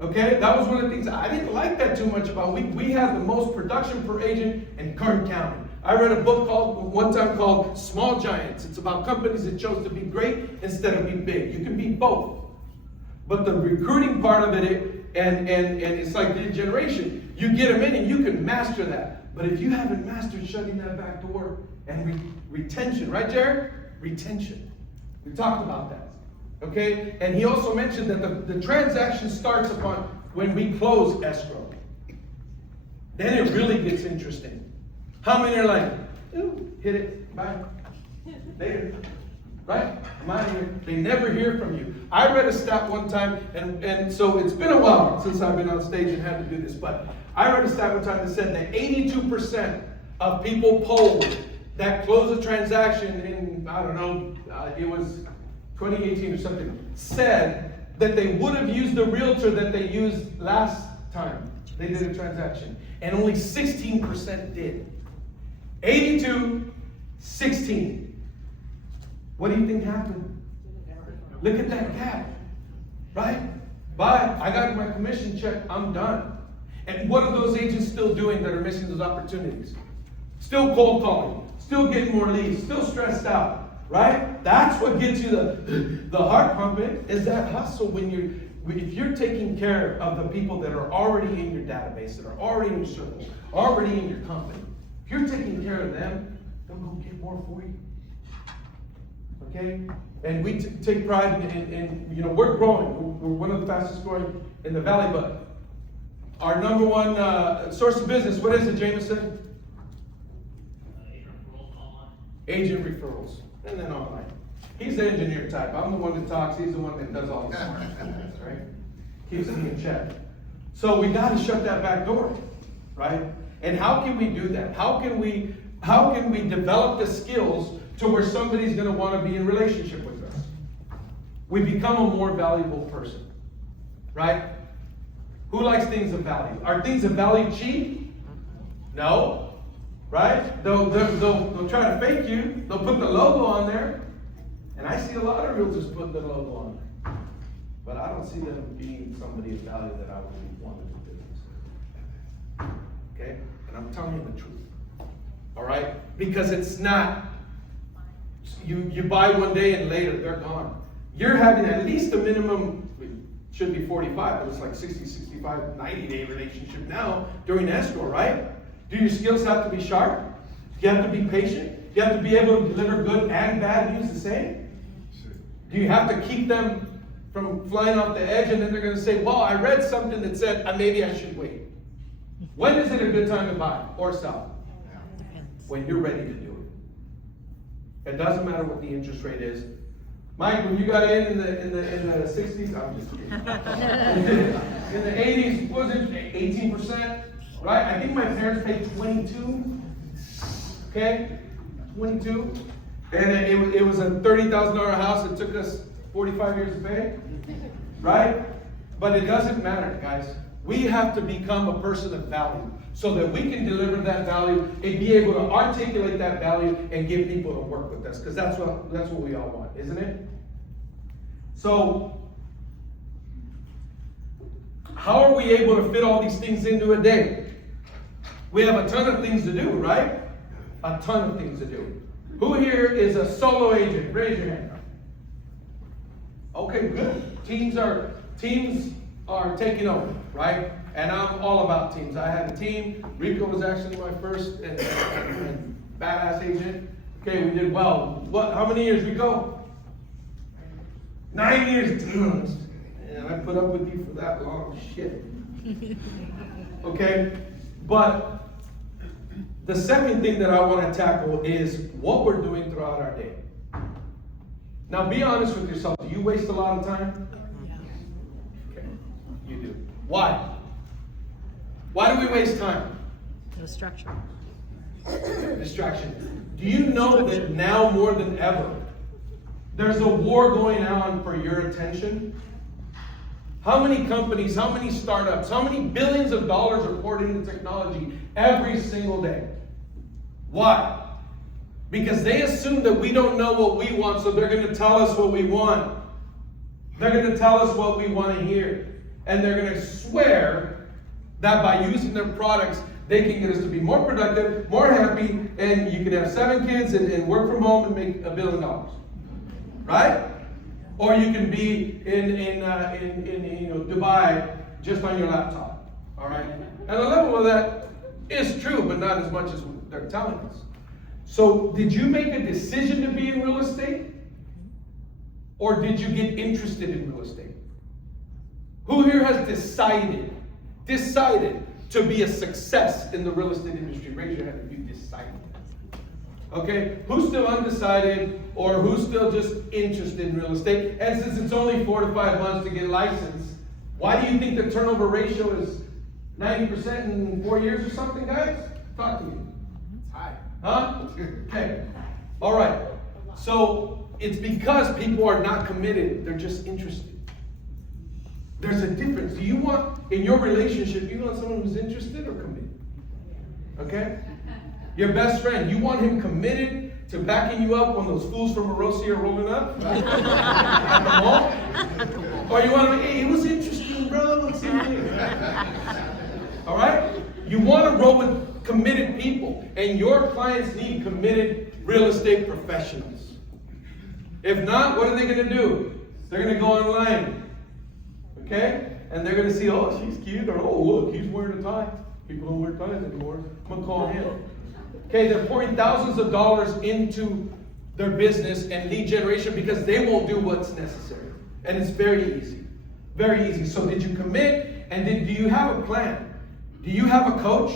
Okay, that was one of the things I didn't like that too much about. We had the most production per agent in Kern County. I read a book one time called Small Giants. It's about companies that chose to be great instead of be big. You can be both. But the recruiting part of it, and it's like lead generation, you get them in and you can master that. But if you haven't mastered shutting that back door and retention, right, Jared? Retention. We talked about that. Okay? And he also mentioned that the transaction starts upon when we close escrow. Then it really gets interesting. How many are like, ooh, hit it, bye, later, right? I'm out of here. They never hear from you. I read a stat one time, and so it's been a while since I've been on stage and had to do this, but I read a stat one time that said that 82% of people polled that close a transaction in, I don't know, it was 2018 or something, said that they would have used the realtor that they used last time they did a transaction. And only 16% did. 82, 16. What do you think happened? Look at that gap, right? Bye, I got my commission check, I'm done. And what are those agents still doing that are missing those opportunities? Still cold calling, still getting more leads, still stressed out, right? That's what gets you the heart pumping, is that hustle if you're taking care of the people that are already in your database, that are already in your circle, already in your company. If you're taking care of them, they'll go get more for you. Okay? And we take pride in we're growing. We're one of the fastest growing in the valley, but our number one source of business, what is it, Jameson? Agent referrals. And then online. He's the engineer type. I'm the one that talks. He's the one that does all the smart things, right? Keeps me in check. So we got to shut that back door, right? And how can we do that? How can we develop the skills to where somebody's going to want to be in relationship with us? We become a more valuable person, right? Who likes things of value? Are things of value cheap? No, right? They'll try to fake you. They'll put the logo on there. And I see a lot of realtors putting the logo on there. But I don't see them being somebody of value that I would want to do business. Okay? And I'm telling you the truth. All right? Because it's not, you buy one day and later they're gone. You're having at least a minimum, it should be 45, but it's like 60, 65, 90-day relationship now during escrow, right? Do your skills have to be sharp? Do you have to be patient? Do you have to be able to deliver good and bad news the same? Do you have to keep them from flying off the edge and then they're going to say, well, I read something that said maybe I should wait. When is it a good time to buy or sell? When you're ready to do it. It doesn't matter what the interest rate is. Mike, when you got in the 60s, I'm just kidding. In the 80s, what was it 18%? Right? I think my parents paid 22. Okay? 22. And it was a $30,000 house. It took us 45 years to pay. Right? But it doesn't matter, guys. We have to become a person of value so that we can deliver that value and be able to articulate that value and get people to work with us. Because that's what we all want, isn't it? So, how are we able to fit all these things into a day? We have a ton of things to do, right? A ton of things to do. Who here is a solo agent? Raise your hand. Okay, good. Teams are teams are taking over, right? And I'm all about teams. I had a team. Rico was actually my first and badass agent. Okay, we did well. How many years, Rico? 9 years. And I put up with you for that long. Shit. Okay, but the second thing that I want to tackle is what we're doing throughout our day. Now, be honest with yourself. Do you waste a lot of time? Okay, you do. Why? Why do we waste time? No structure. Distraction. Do you know that now more than ever, there's a war going on for your attention? How many companies, how many startups, how many billions of dollars are poured into technology every single day? Why? Because they assume that we don't know what we want, so they're going to tell us what we want. They're going to tell us what we want to hear. And they're going to swear that by using their products, they can get us to be more productive, more happy, and you can have 7 kids and work from home and make $1 billion. Right? Or you can be in Dubai just on your laptop. All right? And a level of that is true, but not as much as they're telling us. So, did you make a decision to be in real estate? Or did you get interested in real estate? Who here has decided to be a success in the real estate industry? Raise your hand if you decided. Okay, who's still undecided or who's still just interested in real estate? And since it's only 4 to 5 months to get licensed, why do you think the turnover ratio is 90% in 4 years or something, guys? Talk to me. It's high. Huh? Okay. All right. So it's because people are not committed. They're just interested. There's a difference. Do you want, in your relationship, you want someone who's interested or committed? Okay? Your best friend, you want him committed to backing you up when those fools from Morosi are rolling up at the mall? Or you want him, hey, it was interesting, bro. Let's see what you do. All right? You want to roll with committed people, and your clients need committed real estate professionals. If not, what are they going to do? They're going to go online, okay? And they're going to see, oh, she's cute, or oh, look, he's wearing a tie. People don't wear ties anymore. I'm going to call him. Okay, they're pouring thousands of dollars into their business and lead generation because they won't do what's necessary. And it's very easy. Very easy. So did you commit? And do you have a plan? Do you have a coach?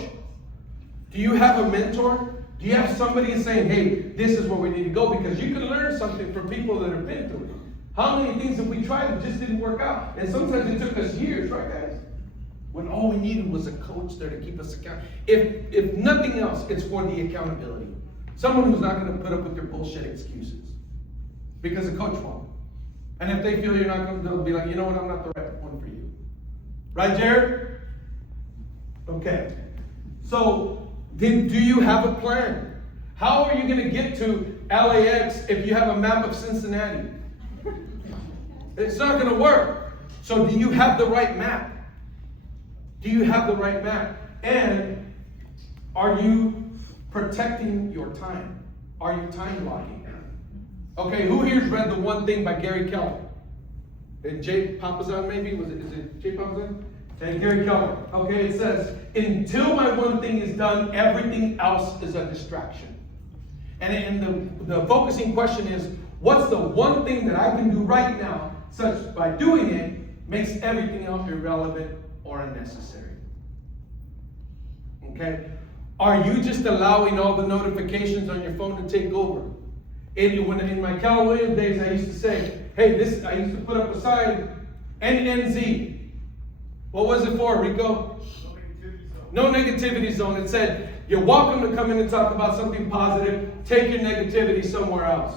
Do you have a mentor? Do you have somebody saying, hey, this is where we need to go? Because you can learn something from people that have been through it. How many things have we tried that just didn't work out? And sometimes it took us years, right, guys? When all we needed was a coach there to keep us accountable. If nothing else, it's for the accountability. Someone who's not going to put up with your bullshit excuses. Because a coach won't. And if they feel you're not going to, they'll be like, you know what, I'm not the right one for you. Right, Jared? Okay. So, do you have a plan? How are you going to get to LAX if you have a map of Cincinnati? It's not going to work. So do you have the right map? Do you have the right map? And are you protecting your time? Are you time blocking? Okay, who here's read The One Thing by Gary Keller? And Jay Papasan maybe? Is it Jay Papasan? And Gary Keller. Okay, it says, until my one thing is done, everything else is a distraction. And the focusing question is, what's the one thing that I can do right now, such by doing it, makes everything else irrelevant or unnecessary? Okay? Are you just allowing all the notifications on your phone to take over? In my Cal Williams days, I used to say, hey, I used to put up a sign, NNZ. What was it for, Rico? No negativity zone. It said, you're welcome to come in and talk about something positive. Take your negativity somewhere else.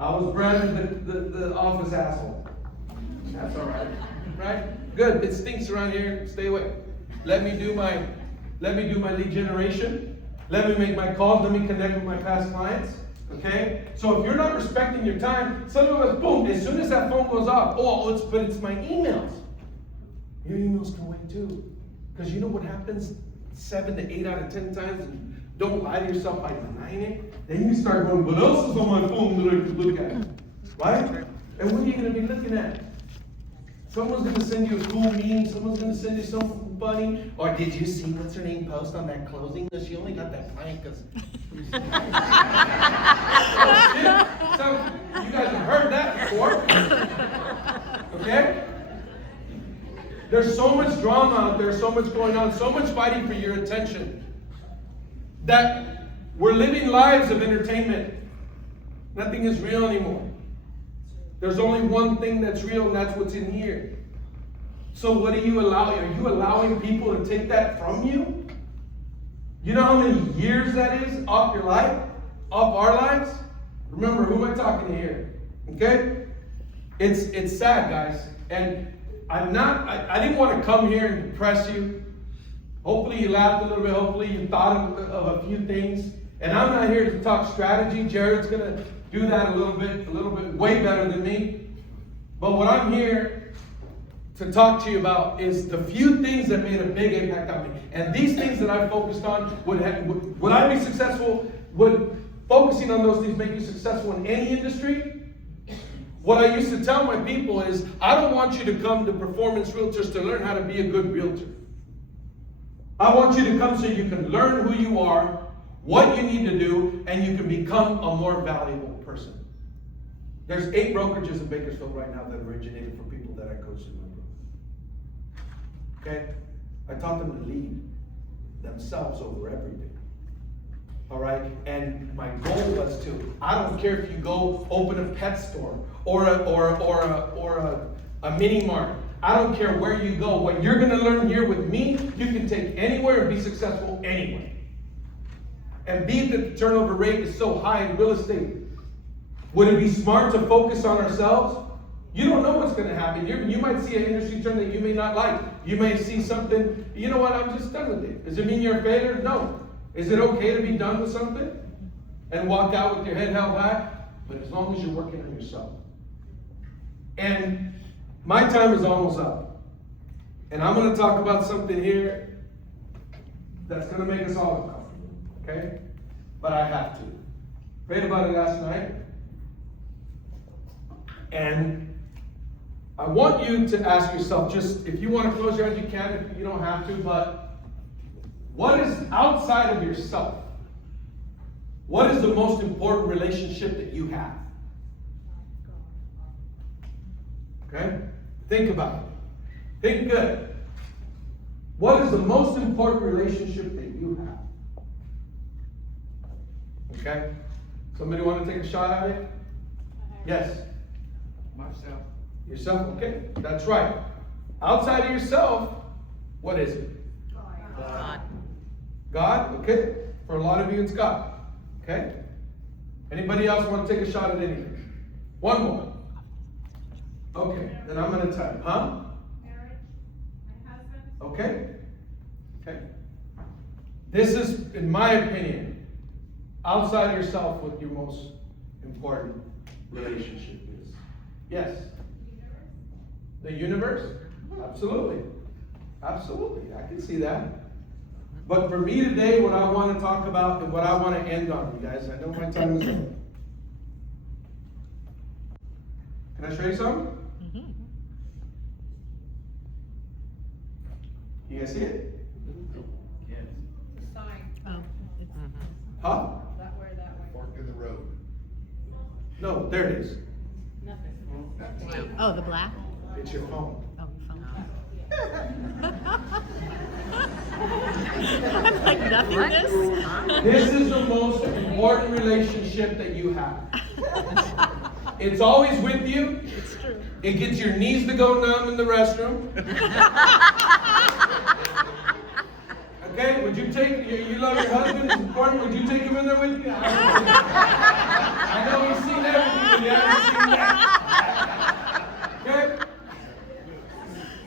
I was branded the office asshole. That's all right. Right? Good. It stinks around here. Stay away. Let me do my lead generation. Let me make my calls. Let me connect with my past clients. Okay? So if you're not respecting your time, some of us, boom, as soon as that phone goes off, but it's my emails. Your emails can wait too. Because you know what happens 7 to 8 out of 10 times? And don't lie to yourself by denying it. Then you start going, what else is on my phone that I could look at? Right? And what are you going to be looking at? Someone's gonna send you a cool meme, someone's gonna send you something funny, or did you see what's her name post on that closing? She only got that plank because. So, you guys have heard that before. Okay? There's so much drama out there, so much going on, so much fighting for your attention, that we're living lives of entertainment. Nothing is real anymore. There's only one thing that's real, and that's what's in here. So what do you allow? Are you allowing people to take that from you? You know how many years that is off your life? Off our lives? Remember, who am I talking to here? Okay? It's sad, guys. And I didn't want to come here and depress you. Hopefully you laughed a little bit. Hopefully you thought of a few things. And I'm not here to talk strategy. Jared's going to do that a little bit way better than me. But what I'm here to talk to you about is the few things that made a big impact on me. And these things that I focused on, would I be successful? Would focusing on those things make you successful in any industry? What I used to tell my people is, I don't want you to come to Performance Realtors to learn how to be a good realtor. I want you to come so you can learn who you are, what you need to do, and you can become a more valuable person. There's 8 brokerages in Bakersfield right now that originated from people that I coached in my group. Okay? I taught them to lead themselves over everything. All right? And my goal was to, I don't care if you go open a pet store or a mini mart. I don't care where you go. What you're going to learn here with me, you can take anywhere and be successful anywhere. And being that the turnover rate is so high in real estate, would it be smart to focus on ourselves? You don't know what's going to happen. You might see an industry trend that you may not like. You may see something, you know what, I'm just done with it. Does it mean you're a failure? No. Is it okay to be done with something and walk out with your head held high? But as long as you're working on yourself. And my time is almost up. And I'm going to talk about something here that's going to make us all uncomfortable. Okay? But I have to. Prayed about it last night. And I want you to ask yourself, just if you want to close your eyes, you can. If you don't have to, but what is outside of yourself? What is the most important relationship that you have? Okay? Think about it. Think good. What is the most important relationship that you have? Okay? Somebody want to take a shot at it? Yes. Myself. Yourself? Okay, that's right. Outside of yourself, what is it? God. God? Okay. For a lot of you, it's God. Okay? Anybody else want to take a shot at anything? One more. Okay, then I'm going to type. Huh? Marriage, my husband. Okay. Okay. This is, in my opinion, outside of yourself, what your most important relationship is. Yes? The universe? Absolutely. Absolutely. I can see that. But for me today, what I want to talk about and what I want to end on, you guys, I know my time is up. Can I show you something? You guys see it? Sign, Oh, it's, Huh? that way, that way. Fork in the road. No, there it is. oh, the black? It's your phone. Oh, your phone. I'm like nothingness. This is the most important relationship that you have. It's always with you. It's true. It gets your knees to go numb in the restroom. Okay, would you take, you love your husband, it's important, would you take him in there with you? I know you've seen everything, but you haven't seen that. Okay?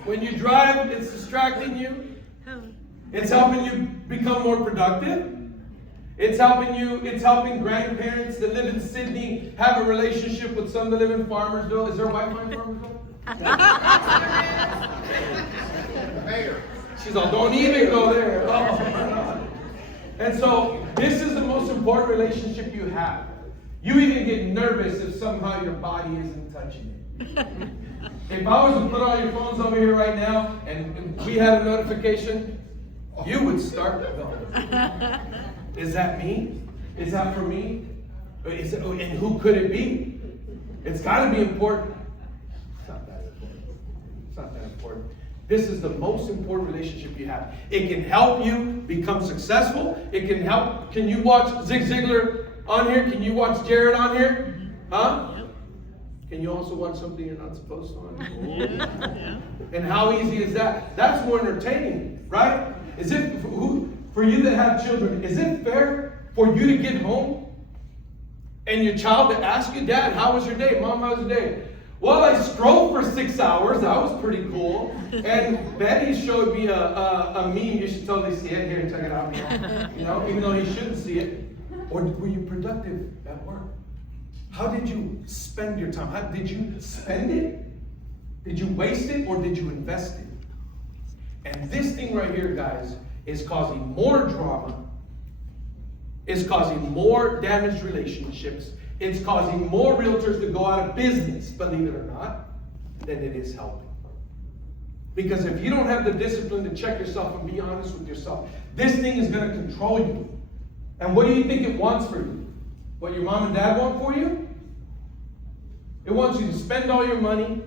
When you drive, it's distracting you. It's helping you become more productive. It's helping grandparents that live in Sydney have a relationship with some that live in Farmersville. Is there Wi-Fi in Farmersville? Mayor. She's all, don't even go there. Oh. And so, this is the most important relationship you have. You even get nervous if somehow your body isn't touching it. If I was to put all your phones over here right now and we had a notification, you would start going. Is that me? Is that for me? And who could it be? It's got to be important. It's not that important. It's not that important. This is the most important relationship you have. It can help you become successful. It can help. Can you watch Zig Ziglar on here? Can you watch Jared on here? Huh? Can you also watch something you're not supposed to on? And how easy is that? That's more entertaining, right? Is it for you that have children? Is it fair for you to get home and your child to ask you, Dad, how was your day? Mom, how was your day? Well, I strolled for 6 hours. That was pretty cool. And Betty showed me a meme. You should totally see it. Here, check it out. You know, even though you shouldn't see it. Or were you productive at work? How did you spend your time? Did you spend it? Did you waste it, or did you invest it? And this thing right here, guys, is causing more drama. It's causing more damaged relationships. It's causing more realtors to go out of business, believe it or not, than it is helping. Because if you don't have the discipline to check yourself and be honest with yourself, this thing is going to control you. And what do you think it wants for you? What your mom and dad want for you? It wants you to spend all your money,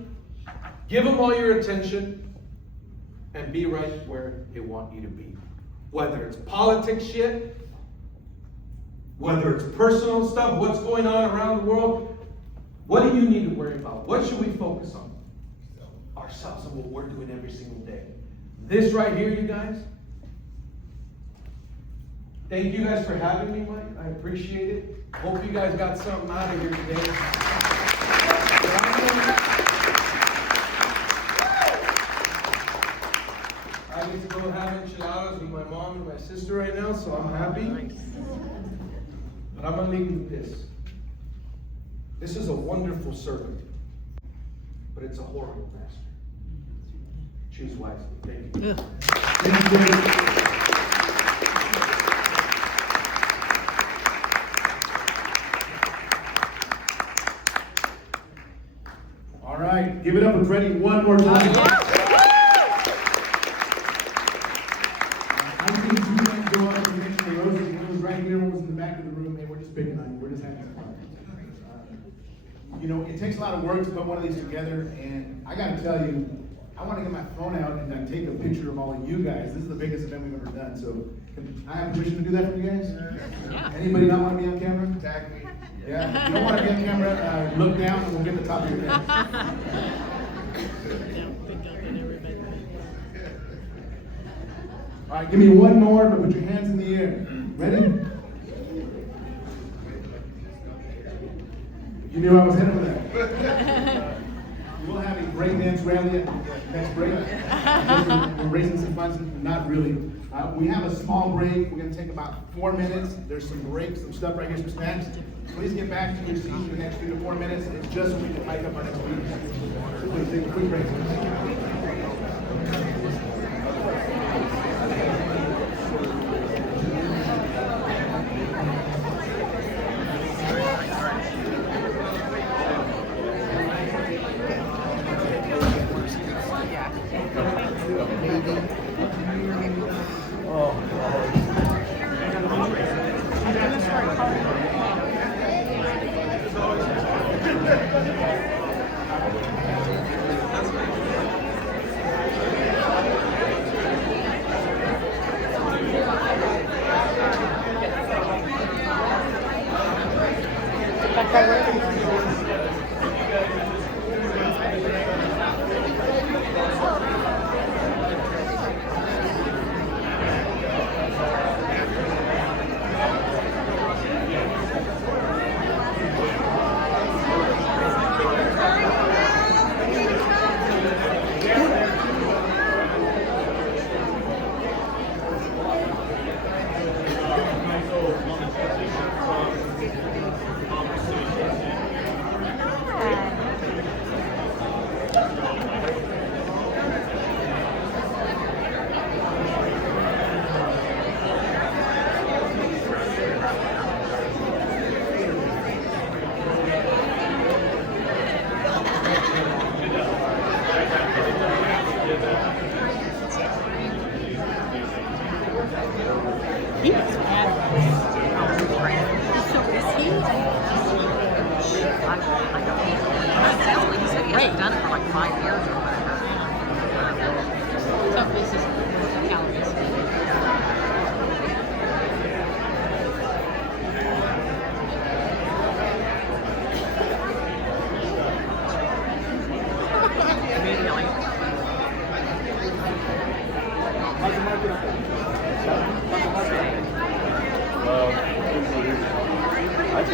give them all your attention, and be right where they want you to be. Whether it's politics shit, whether it's personal stuff, what's going on around the world, what do you need to worry about? What should we focus on? Ourselves and what we're doing every single day. This right here, you guys, thank you guys for having me, Mike. I appreciate it. Hope you guys got something out of here today. I get to go have enchiladas with my mom and my sister right now, so I'm happy. But I'm going to leave you with this. This is a wonderful servant, but it's a horrible master. Choose wisely. Thank you. Thank you. All right, give it up for Freddie one more time. I'm seeing two men go up and mention the roses. One was right here, one was in the back of the room. Hey, we're just picking on you. We're just having some fun. You know, it takes a lot of work to put one of these together, and I got to tell you, I want to get my phone out and take a picture of all of you guys. This is the biggest event we've ever done. So, can I have permission to do that for you guys? Yeah. Anybody not want to be on camera? Tag me. Yeah. If you don't want to be on camera, look down and we'll get the top of your head. All right, give me one more, but put your hands in the air. Ready? You knew I was headed with that. We'll have a breakdance rally at the next break. We're raising some funds, not really. We have a small break. We're going to take about 4 minutes. There's some breaks, some stuff right here, some snacks. Please get back to your seats in the next 3 to 4 minutes. It's just so we can mic up our next speakers. So please take a quick break. Right.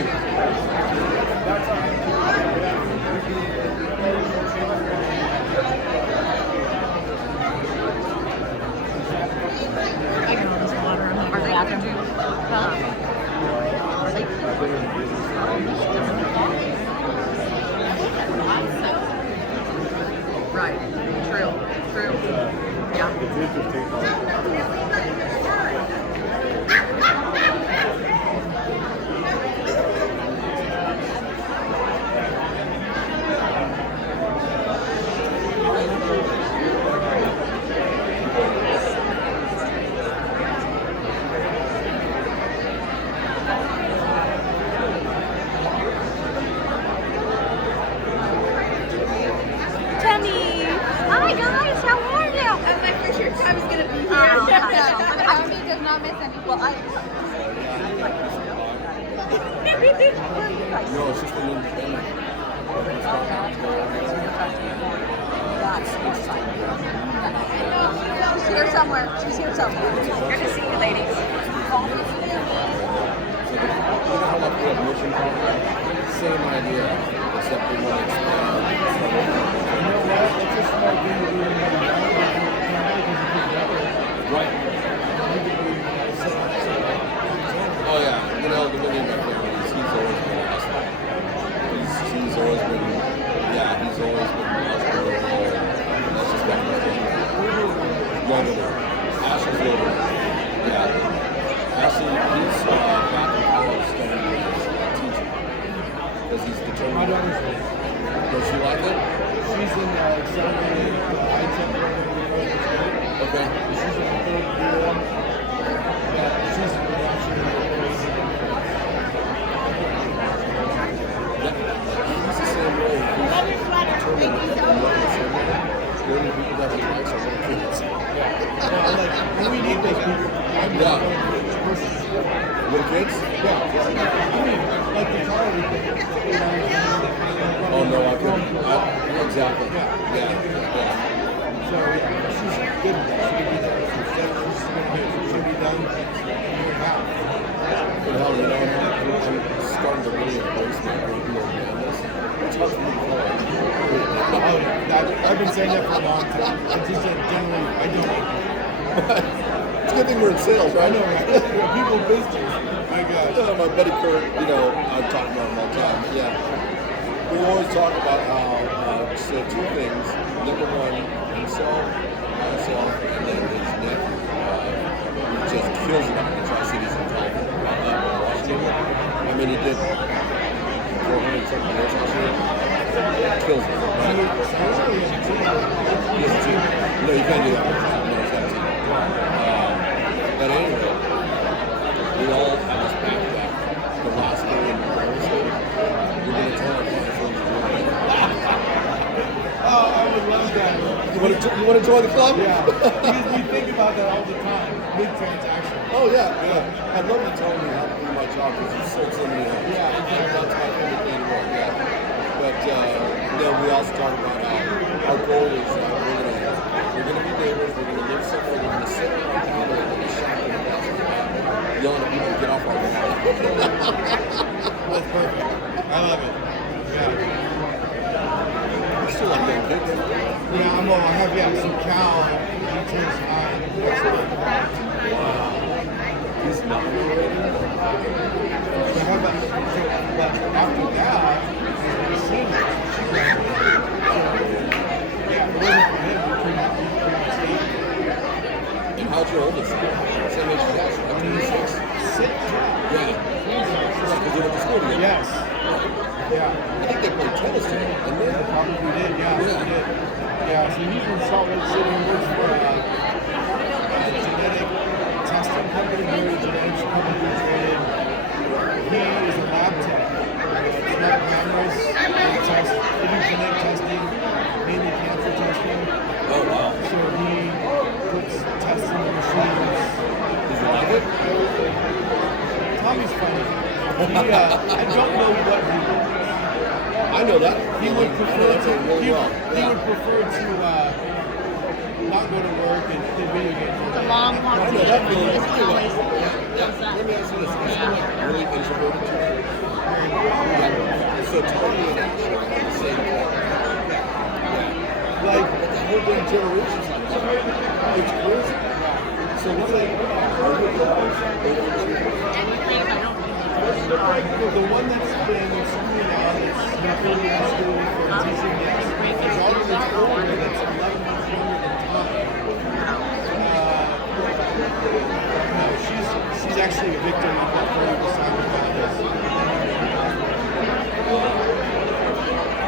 True. Yeah. It's interesting. Tammy! Hi guys, how are you? I'm like for sure Tammy's gonna be here. Tommy does not miss anything. Well, I. No, it's just a little thing. She's here somewhere. She's here somewhere. Good to see you, ladies. Same idea, except we want to expand. Right. Oh yeah, you know the million back there. He's always been awesome. He's always been, yeah, he's always been awesome. That's just that younger. Ashley's older. Yeah. Ashley, he's back in college studying as a teacher because he's determined. Does she like it? She's in accelerated ITEM program. Okay. She's in the third year. She's He's the same way. He's determined that everyone is the same way. The only people that he likes are little kids. like, we need those people. Yeah. Little kids? Like the Charlie thing. Oh no, I couldn't. Exactly. Yeah. So yeah, she's good at that. She can do that. She's gonna be done. But hell, you know, I'm starting to really embrace my European madness. It's hard for me to follow. I've been saying that for a long time. I just generally, I don't. It's a good thing we're in sales, right? I know, right? People business. My gosh. My buddy Kurt, you know, I've talked about him all the time. Yeah. We always talk about how, so two things. Number one, himself, myself, and then his nephew. He just kills it up in the Tri-Cities and Washington. I mean, he did 400 something years last year. Kills it. Right? He has a team. No, you can't do that. No, he's got a team. But anyway, we all have this back-to-back. The last day in the real estate, we're going to tell our clients what we're doing. Oh, I would love that. You want to join the club? Yeah. Because we think about that all the time. Big transaction. Oh, yeah. I'd love to tell you how to do my job because you sold so many homes. Yeah, exactly. That's my favorite thing to work, yeah. But, you know, we also talk about how our goal is we're going to be neighbors, we're going to live somewhere, we're going to sit around together and we're going to shop in the best yelling at people to get off our lawn. That's perfect. I love it. Yeah. You're still like young kids. Yeah, I have some Cal. He turns 9. He's not already. So how about, but after that, he's senior. Yeah, if it wasn't for him, we couldn't stay. And how's your oldest? Same age as Ashley, right? 26? 6. Yeah. Because they went to school together. Yes. Yeah. I think they played tennis together, didn't they? Probably did, yeah. We did. Yeah, so he's in Salt Lake City and works for a genetic testing company, very genetics company traded. He is a lab tech. Smart cameras, they test, they do genetic testing, mainly cancer testing. Oh, wow. So he puts tests in the machines. Does he like it? Tommy's funny. I don't know what he would. I know that. He would prefer to really well. he would prefer to not go to work and play video games. The long walk. I know that feeling. It's always. Yeah. Let me ask you this. Is he like really introverted to you? So totally the same thing. Like the whole damn generation's like that. It's crazy. So what are you the one that's been in school now that's not really in school for teaching next week is all of its older that's 11 months younger than Tom. No, she's actually a victim of that horrible sacrifice.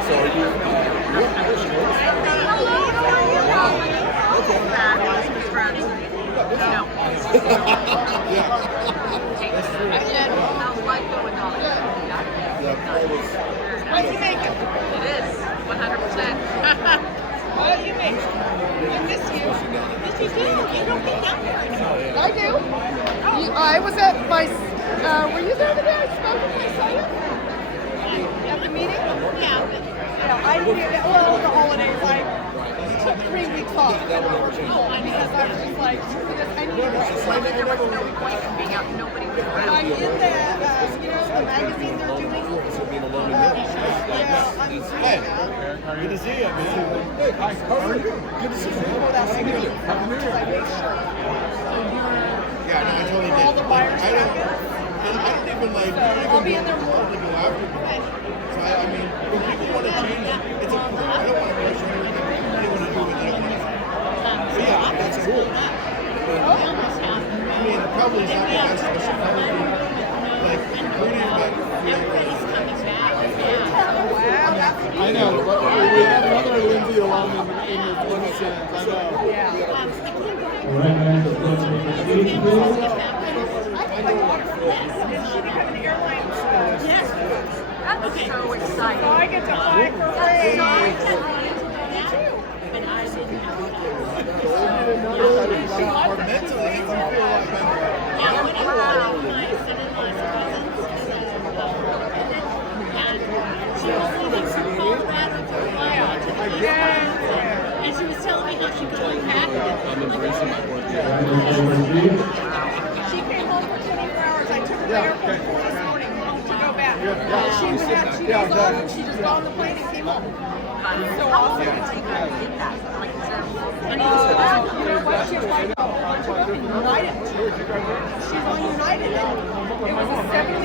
So are you Okay. His friends. No. yeah. That's true. How's life going on? Yeah, that was What do you make it? It is, 100%. What do you make? I miss you. Yes, you do. You don't get down here anymore. I do. I was at my, were you there today? I spoke with my son at the meeting? Yeah, I did, well, the holidays, I took 3 weeks off and I worked from home because I was just like, because I needed to So that there was no point in being out, nobody was I'm around. in the, the magazine they're doing. Yeah, I'm doing that. good to see you, man. Hey, hi, how are you? Good to see you. That's good. Because I make sure. Yeah, no, I totally For all the buyers I don't brackets. even like. I'll be in there more. To go after them. So I mean, when people want to change, it's a. I don't want to pressure anything. They want to do what they want to do. So yeah, that's cool. But, I mean, probably is not the best. It should probably be like recruiting, but you know. Wow, that's good. I know, but we have another Lindsay along in the 27th, I know. Yeah. Yes. That's so exciting. So I get to fly for free. Mentally, you feel like And she was telling me how she could unpack it. I'm embracing my work. She came home for 24 hours. I took her to the airport this morning to go back. She just got on the plane and came home. So how long did it take her to get that? Like, is there You know what? She's like a bunch of them in United. She's on United. And it was a 7-week